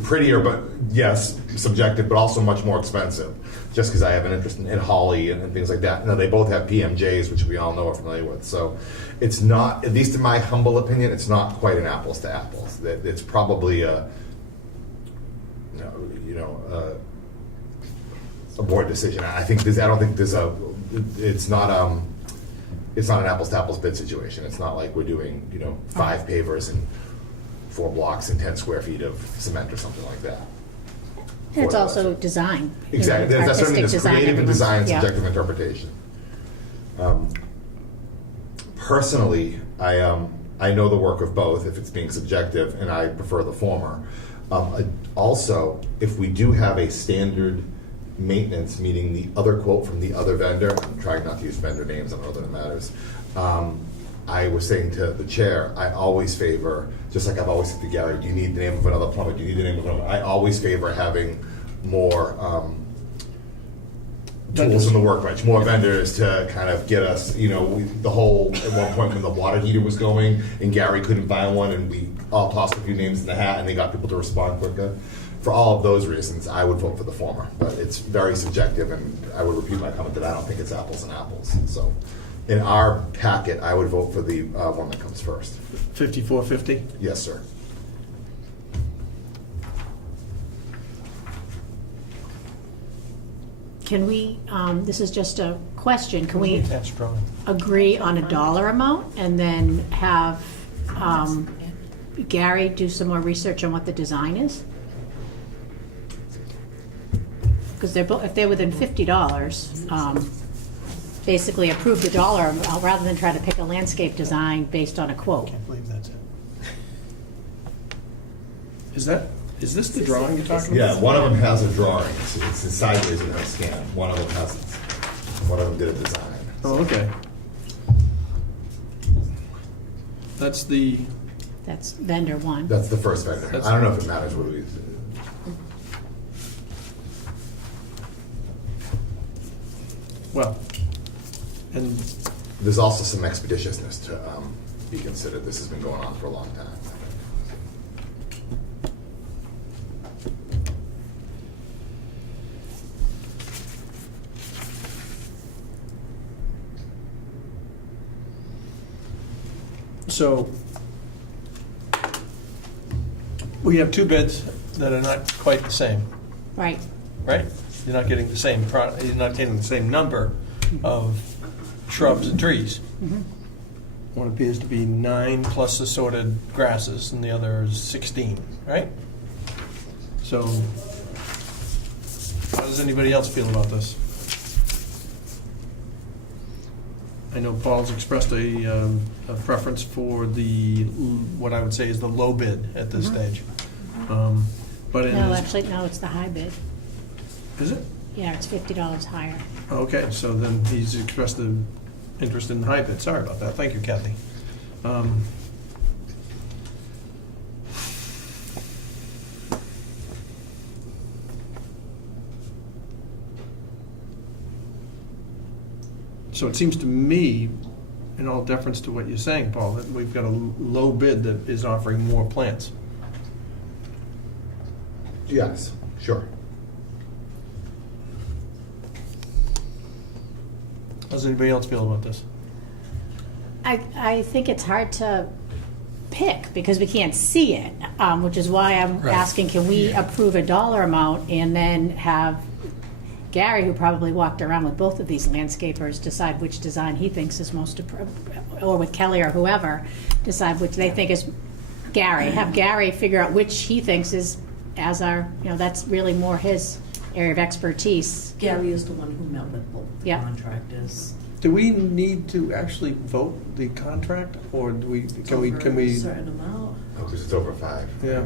Prettier, but yes, subjective, but also much more expensive, just because I have an interest in holly and things like that. Now, they both have PMJs, which we all know are familiar with. So it's not, at least in my humble opinion, it's not quite an apples to apples. It's probably a board decision. I don't think there's it's not an apples to apples bid situation. It's not like we're doing 5 pavers and 4 blocks and 10 square feet of cement or something like that. And it's For also the- design. Exactly, that's what I mean, Artistic there's design, creative and everyone's- design, yeah. subjective interpretation. personally, I know the work of both if it's being subjective, and I prefer the former. Also, if we do have a standard maintenance, meaning the other quote from the other vendor, I'm trying not to use vendor names, I don't know that it matters. I was saying to the chair, I always favor, just like I've always said to Gary, do you need the name of another plumber? Do you need the name of another? I always favor having more tools in the workbench, more vendors to kind of get us, the whole, at one point when the water heater was going and Gary couldn't buy one and we all tossed a few names in the hat and they got people to respond quicker. For all of those reasons, I would vote for the former, but it's very subjective, and I would repeat my comment that I don't think it's apples and apples. So in our packet, I would vote for the one that comes first. 5450? Yes, sir. Can we, this is just a question, can we Attached drawing. agree on a dollar amount and then have Gary do some more research on what the design is? Because they're both, if they're within $50, basically approve the dollar amount rather than try to pick a landscape design based on a quote. Can't believe that's it. Is this the drawing you're talking about? Yeah, one of them has a drawing. It's sideways with a scan. One of them hasn't. One of them did a design. Oh, okay. That's vendor one. That's the first vendor. That's- I don't know if it matters what we. well, and There's also some expeditiousness to be considered. This has been going on for a long time. so we have two bids that are not quite the same, Right. right? You're not getting the same you're not getting the same number of shrubs and trees. One appears to be 9 plus assorted grasses, and the other is 16, right? So, how does anybody else feel about this? I know Paul's expressed a preference for what I would say is the low bid at this stage. But in No, actually, no, it's the high bid. is it? Yeah, it's $50 higher. Okay, so then he's expressed an interest in the high bid. Sorry about that. Thank you, Kathy. So it seems to me, in all deference to what you're saying, Paul, that we've got a low bid that is offering more plants. Yes, sure. How does anybody else feel about this? I think it's hard to pick because we can't see it, which is why I'm Right. asking, can we approve a dollar amount and then have Gary, who probably walked around with both of these landscapers, decide which design he thinks is most appropriate, or with Kelly or whoever, decide which they think is Gary. Have Gary figure out which he thinks is as our, that's really more his area of expertise. Gary is the one who met with both the Yeah. contractors. Do we need to actually vote the contract, or do we, can we, Over a certain amount. Oh, because it's over 5. yeah. Yeah.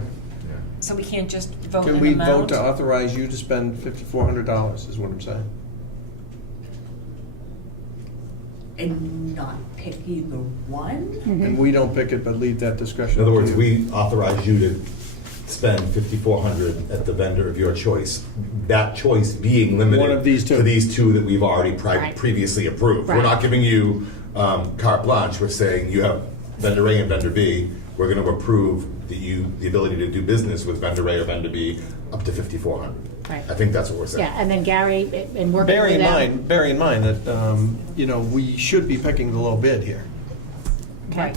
So we can't just vote Can an we amount? vote to authorize you to spend $5,400, is what I'm saying? And not pick either one? And we don't pick it, but leave that discretion In other up to words, you. we authorize you to spend $5,400 at the vendor of your choice. That choice being limited One of these two. to these two that we've already Right. previously approved. We're Right. not giving you carte blanche. We're saying you have vendor A and vendor B. We're going to approve the ability to do business with vendor A or vendor B up to $5,400. Right. I think that's what we're saying. Yeah, and then Gary, in working Bearing with in them. bearing in mind that, we should be picking the low bid here. Right.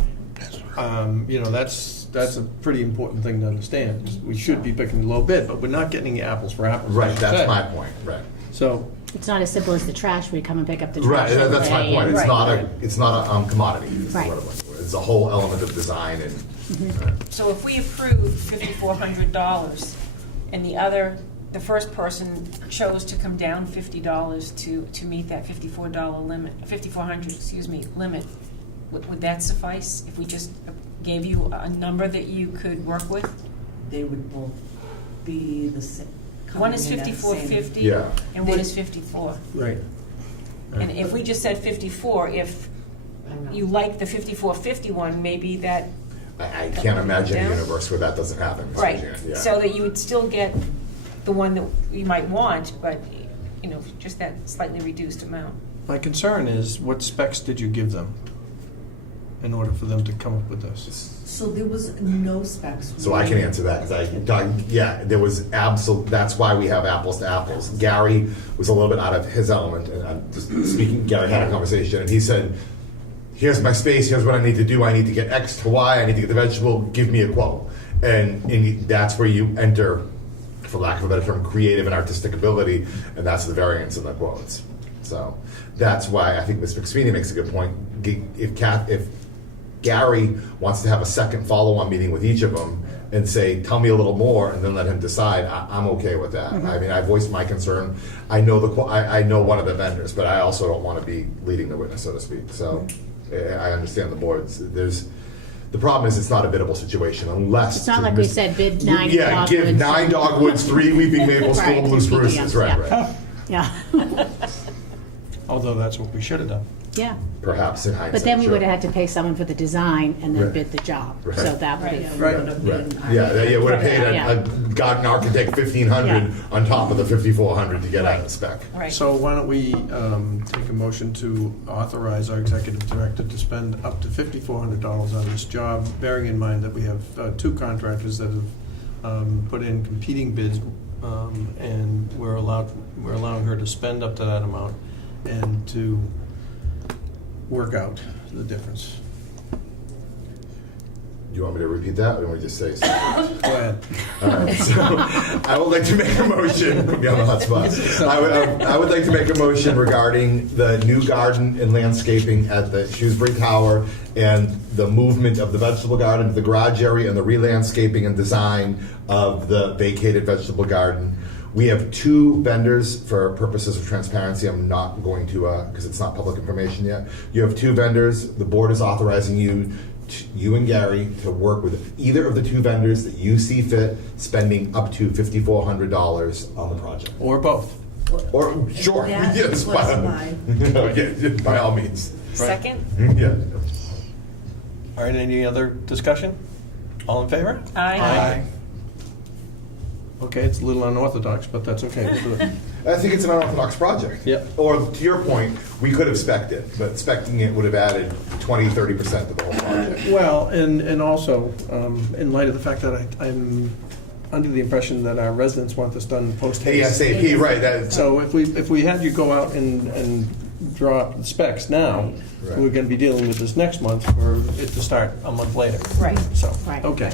That's a pretty important thing to understand. Is we should be picking the low bid, but we're not getting apples for apples. I Right, should that's say. my point. Right. So, It's not as simple as the trash, we come and pick up the trash. Right, every that's my day point. and- It's not a commodity. Is Right. what it was. It's a whole element of design and. So if we approve $5,400 and the first person chose to come down $50 to meet that $5,400 limit, limit, Would that suffice if we just gave you a number that you could work with? They would both be the same. One is coming in at the same- 5450 Yeah. and one is 54. Right. And if we just said 54, if you like the 5451, maybe that, I can't imagine a Down? universe where that doesn't happen. Mr. right, Jan. Yeah. so that you would still get the one that you might want, but, just that slightly reduced amount. My concern is, what specs did you give them in order for them to come up with this? So there was no specs. So I can answer that, because there was that's why we have apples to apples. Gary was a little bit out of his element, and I'm just speaking, Gary had a conversation, and he said, here's my space, here's what I need to do, I need to get X to Y, I need to get the vegetable, give me a quote. And that's where you enter, for lack of a better term, creative and artistic ability, and that's the variance in the quotes. So that's why I think Ms. McSweeney makes a good point. If Gary wants to have a second follow-on meeting with each of them and say, tell me a little more, and then let him decide, I'm okay with that. I mean, I voiced my concern. I know I know one of the vendors, but I also don't want to be leading the witness, so to speak. So I understand the boards. The problem is it's not a biddable situation unless. It's not like we said bid 9 Yeah, give dogwoods. 9 dogwoods, 3 weeping maples, 4 Right, blue 2 spruces. PPMs, Right. yeah. Although that's what we should have done. Yeah. Perhaps in hindsight. But then we sure. would have had to pay someone for the design and then Right. bid the job. Right. So that would have. Right. Right. Yeah, would have paid a garden architect $1,500 on top of the $5,400 to get out of the spec. Right. So why don't we take a motion to authorize our executive director to spend up to $5,400 on this job, bearing in mind that we have 2 contractors that have put in competing bids, and we're allowing her to spend up to that amount and to work out the difference. Do you want me to repeat that, or do you want me to just say something? Go ahead. All right, so I would like to make a motion, put me on the hot spot. I would like to make a motion regarding the new garden and landscaping at the Shrewsbury Tower and the movement of the vegetable garden to the garage area and the re-landscaping and design of the vacated vegetable garden. We have 2 vendors for purposes of transparency. I'm not going to, because it's not public information yet. You have 2 vendors. The board is authorizing you and Gary to work with either of the 2 vendors that you see fit, spending up to $5,400 on the project. Or both. Or, sure, That yes, was mine. by all means. Second? Yeah. All right, any other discussion? All in favor? Aye. Okay, it's a little unorthodox, but that's okay. We'll do it. I think it's an unorthodox project. Yep. Or, to your point, we could have spec'd it, but spec'ing it would have added 20-30% to the whole project. Well, and also, in light of the fact that I'm under the impression that our residents want this done post-haste. ASAP, right, that, So if we had you go out and draw up the specs now, Right. we're going to be dealing with this next month for it to start a month later. Right. So, Right. okay.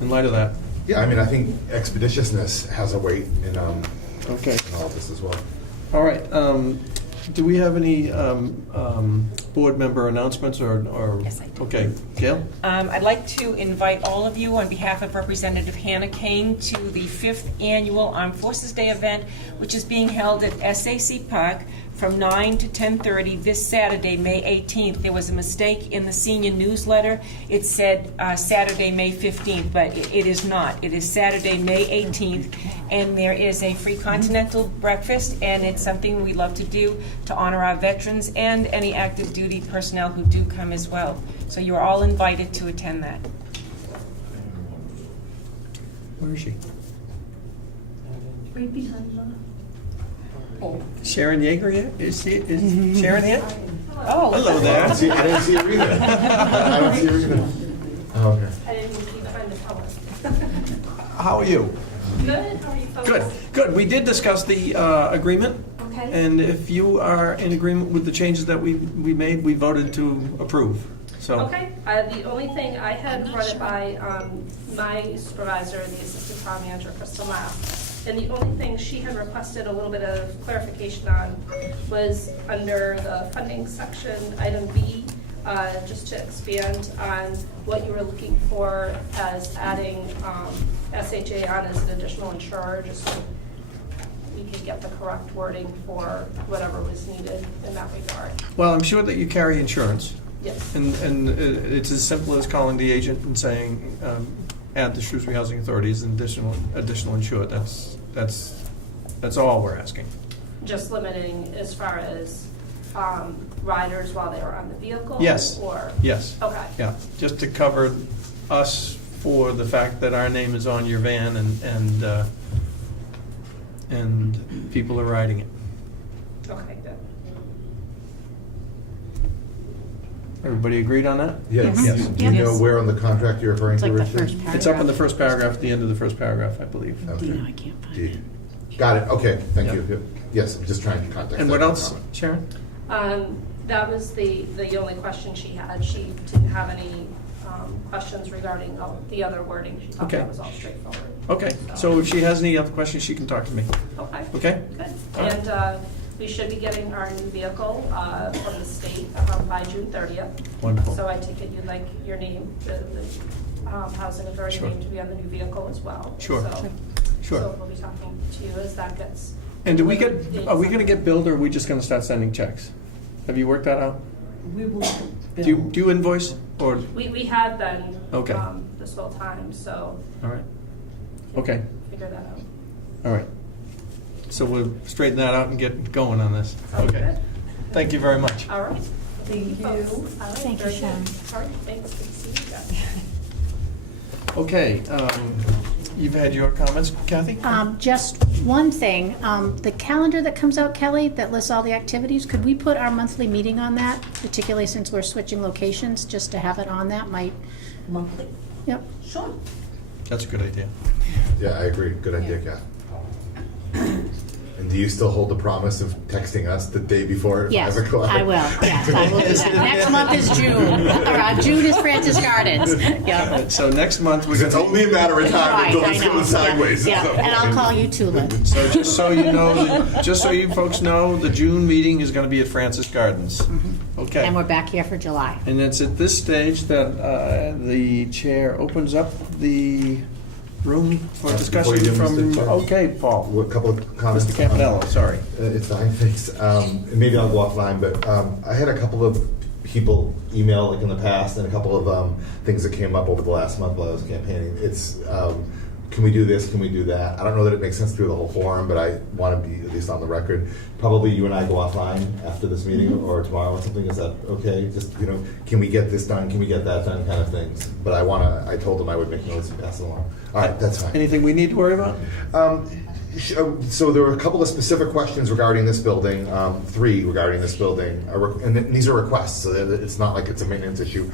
In light of that, yeah, I mean, I think expeditiousness has a weight in okay. all this as well. All right. Do we have any board member announcements or? Yes, I do. Okay. Gail? I'd like to invite all of you, on behalf of Representative Hannah Kane, to the 5th Annual Armed Forces Day event, which is being held at SAC Park from 9 to 10:30 this Saturday, May 18th. There was a mistake in the senior newsletter. It said Saturday, May 15th, but it is not. It is Saturday, May 18th, and there is a free continental breakfast, and it's something we love to do to honor our veterans and any active duty personnel who do come as well. So you're all invited to attend that. Where is she? Right behind her. Sharon Yeager here? Is Sharon here? Oh. Hello there. I didn't see her either. I don't see her either. Oh, okay. I didn't keep trying to tell us. How are you? Good, how are you folks? Good. We did discuss the agreement. Okay. And if you are in agreement with the changes that we made, we voted to approve. So. Okay, the only thing, I had run it by my supervisor, the assistant town manager, Crystal Mapp, and the only thing she had requested a little bit of clarification on was under the funding section, item B, just to expand on what you were looking for as adding SHA on as an additional insurer, just so we could get the correct wording for whatever was needed in that regard. Well, I'm sure that you carry insurance. Yes. And it's as simple as calling the agent and saying, add the Shrewsbury Housing Authority as an additional insured. That's all we're asking. Just limiting as far as riders while they are on the vehicle? Yes. Or? Yes. Okay. Yeah, just to cover us for the fact that our name is on your van and people are riding it. Okay, good. Everybody agreed on that? Yes. Yes. Do you know Yes. where on the contract you're referring It's to, like the Richard? first paragraph. It's up in the first paragraph, at the end of the first paragraph, I believe. Okay. No, I can't find D. it. Got it, okay, thank Yeah. you. Yep. Yes, I'm just trying to context. And that what else, comment. Sharon? That was the only question she had. She didn't have any questions regarding the other wording. She thought Okay. that was all straightforward. Okay, so if she has any other questions, she can talk to me. Okay. Okay? Good. All right. And we should be getting our new vehicle from the state by June 30th. Wonderful. So I take it you'd like your name, the Housing Authority Sure. name to be on the new vehicle as well. Sure. So- Sure. So we'll be talking to you as that gets. And are we going to get billed, or are we just going to start sending checks? Have you worked that out? We will Do you invoice, or, We had been Okay. this whole time, so. all right, can Okay. Figure that out. all right. So we'll straighten that out and get going on this. Sounds Okay. good. Thank you very much. All right. Thank you. All right, Thank you, very good. Sharon. All right, thanks. Good to see you guys. Okay, you've had your comments, Kathy? Just one thing, the calendar that comes out, Kelly, that lists all the activities, could we put our monthly meeting on that, particularly since we're switching locations, just to have it on that might, Monthly, yep. sure. That's a good idea. Yeah, I agree, good idea, Kath. And do you still hold the promise of texting us the day before at Yes, 5 o'clock? I will, yes, I will do that. Next month is June, or June is Francis Gardens, yep. So next month, we're Because it's only a matter of time Right, until I it's know, going yeah, sideways. yeah, and I'll call you too, Lynn. So just so you know, just so you folks know, the June meeting is going to be at Francis Gardens. Okay. And we're back here for July. And it's at this stage that the chair opens up the room for Before you discussion do, from, Mr. Chair. okay, Paul. Well, a couple of comments. Mr. Campanello, sorry. It's fine, thanks. Maybe I'll go offline, but I had a couple of people email like in the past and a couple of things that came up over the last month while I was campaigning. It's, can we do this, can we do that? I don't know that it makes sense to do the whole forum, but I want to be at least on the record. Probably you and I go offline after this meeting or tomorrow or something, is that okay? Just, can we get this done, can we get that done kind of things. But I told them I would make notes and pass it along. All right, that's fine. Anything we need to worry about? So there were a couple of specific questions regarding this building, 3 regarding this building, and these are requests, so that it's not like it's a maintenance issue.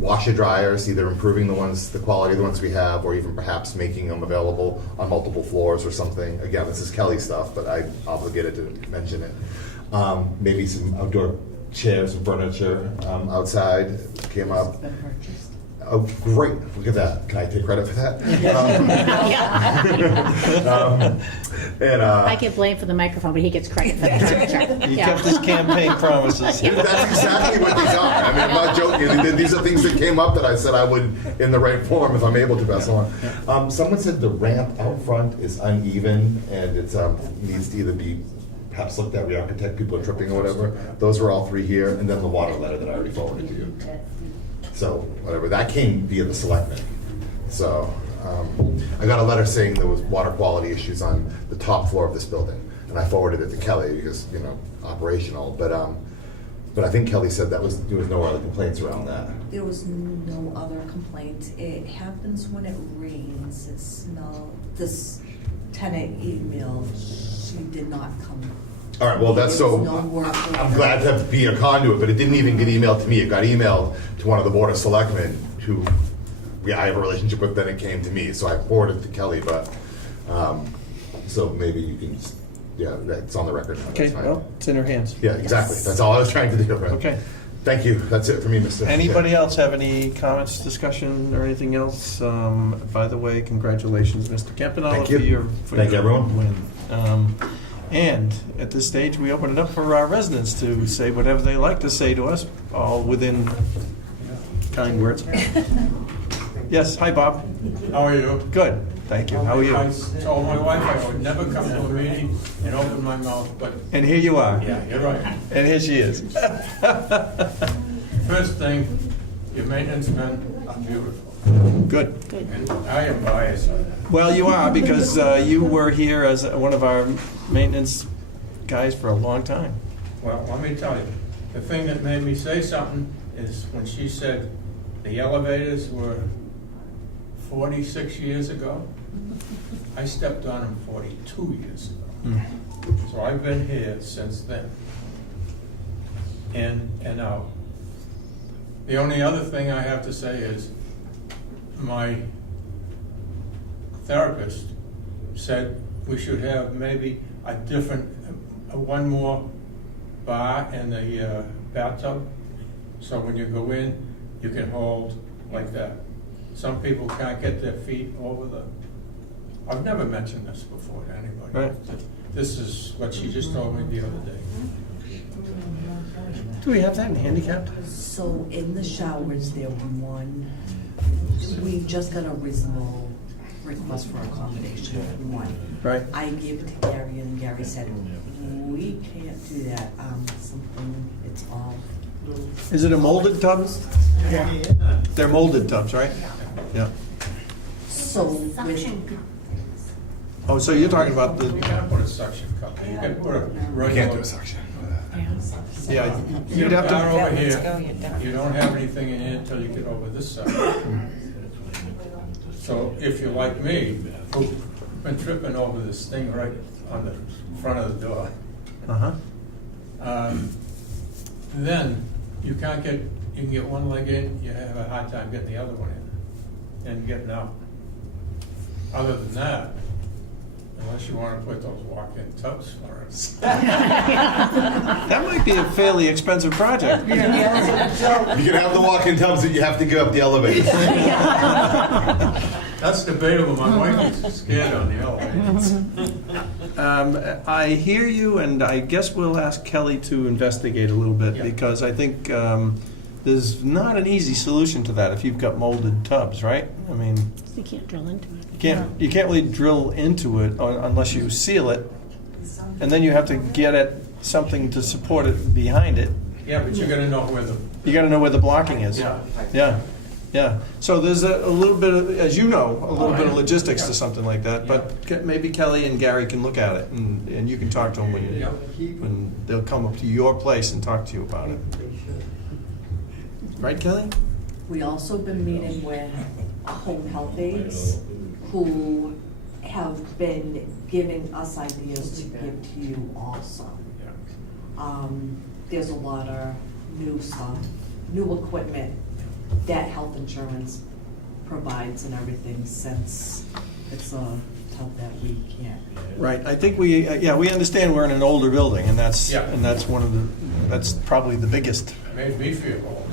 Washer dryers, either improving the quality of the ones we have, or even perhaps making them available on multiple floors or something. Again, this is Kelly stuff, but I'm obligated to mention it. Maybe some outdoor chairs and furniture outside came up. It's been purchased. Oh, great! Look at that. Can I take credit for that? And I get blamed for the microphone, but he gets credit for the furniture. He Yeah. kept his campaign promises. that's exactly what these are. I mean, I'm not joking. These are things that came up that I said I would, in the right form, if I'm able to pass along. Someone said the ramp out front is uneven and it needs to either be perhaps looked at, re-architect, people are tripping or whatever. Those are all 3 here, and then the water letter that I already forwarded to you. So, whatever, that came via the selectmen. So, I got a letter saying there was water quality issues on the top floor of this building, and I forwarded it to Kelly because, operational, but I think Kelly said there was no other complaints around that. There was no other complaint. It happens when it rains. It smells. This tenant emailed, she did not come. All right, well, that's There so, was no work I'm order. glad to be a conduit, but it didn't even get emailed to me. It got emailed to one of the Board of Selectmen who, I have a relationship with, then it came to me, so I forwarded it to Kelly, but, so maybe you can, that's on the record now, Okay, that's fine. well, it's in her hands. Yeah, exactly, that's all I was trying to do. Right? Okay. Thank you, that's it for me, Mr. Chair. Anybody else have any comments, discussion, or anything else? By the way, congratulations, Mr. Campanello, Thank for you. your Thank you, everyone. win. And at this stage, we open it up for our residents to say whatever they like to say to us, all within kind words. Yes, hi, Bob. How are you? Good, thank you. How are you? I told my wife I would never come to a meeting and open my mouth, but And here you are. yeah, you're right. And here she is. First thing, your maintenance men are beautiful. Good. And I am biased on that. Well, you are, because you were here as one of our maintenance guys for a long time. Well, let me tell you, the thing that made me say something is when she said the elevators were 46 years ago. I stepped on them 42 years ago. So I've been here since then. In and out. The only other thing I have to say is my therapist said we should have maybe a different, one more bar in the bathtub. So when you go in, you can hold like that. Some people can't get their feet over the, I've never mentioned this before to anybody. Right. This is what she just told me the other day. Do we have that in handicapped? So in the showers, there were one, we just got a reasonable request for accommodation, one. Right. I gave it to Gary, and Gary said, we can't do that, something, it's all. Is it a molded tub? Yeah. They're molded tubs, right? Yeah. So with, Oh, so you're talking about You the, can't put a suction cup in. You can put a regular. We can't do a suction. yeah, You you'd have bar to, over Let's here, go, you're done. you don't have anything in here until you get over this side. So if you're like me, who've been tripping over this thing right on the front of the door, uh-huh. then you can't get, you can get one leg in, you have a hard time getting the other one in and getting out. Other than that, unless you want to put those walk-in tubs for us. That might be a fairly expensive project. You can have the walk-in tubs that you have to get up the elevator. That's debatable. My wife is scared on the elevators. I hear you, and I guess we'll ask Kelly to investigate a little bit, Yeah. because I think there's not an easy solution to that if you've got molded tubs, right? I mean, You can't drill into it. you can't really drill into it unless you seal it, and then you have to get at something to support it behind it. Yeah, but you gotta know where the. You got to know where the blocking is. Yeah. Yeah, yeah. So there's a little bit of, as you know, a little bit of yeah. logistics Yeah. to something like that. But maybe Kelly and Gary can look at it, and you can talk to them Yeah. when they'll come up to your place and talk to you about it. Right, Kelly? we also been meeting with home health aides who have been giving us ideas to give to you also. There's a lot of new stuff, new equipment that health insurance provides and everything, since it's a tough that we can't. Right. I think we understand we're in an older building, and that's Yeah. that's probably the biggest. Made me feel old.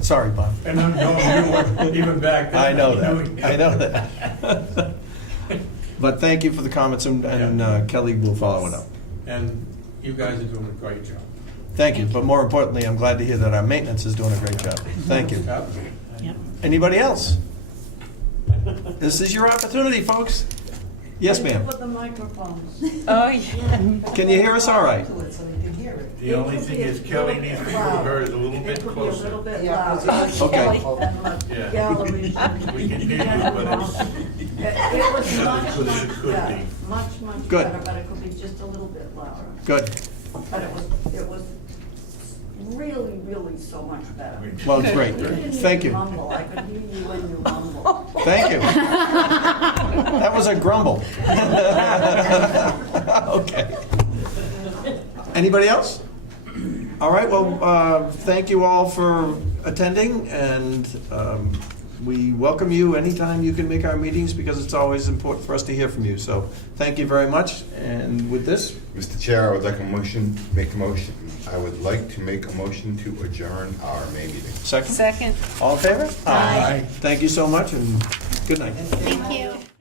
Sorry, Bob. And I'm knowing you even back then. I know that. I know that. But thank you for the comments, and Kelly will follow it up. And you guys are doing a great job. Thank you. But more importantly, I'm glad to hear that our maintenance is doing a great job. Thank you. Yep. Anybody else? This is your opportunity, folks. Yes, ma'am. With the microphones. Oh, yeah. Can you hear us all right? So they can hear it. The only thing is Kelly needs to move hers a little bit It could be a closer. little bit Yeah, louder. Okay. Yeah. Gallery. We can hear you, but it's It was not much, as good as it much could better, be. much Good. better, but it could be just a little bit louder. Good. But it was really, really so much better. Well, it's great. You didn't Thank even you. mumble. I could hear you when you mumble. Thank you. That was a grumble. Okay. Anybody else? All right, well, thank you all for attending, and we welcome you anytime you can make our meetings, because it's always important for us to hear from you. So thank you very much, and with this, Mr. Chair, I would like I would like to make a motion to adjourn our May meeting. second? Second. All in favor? Aye. Thank you so much, and good night. Thank you.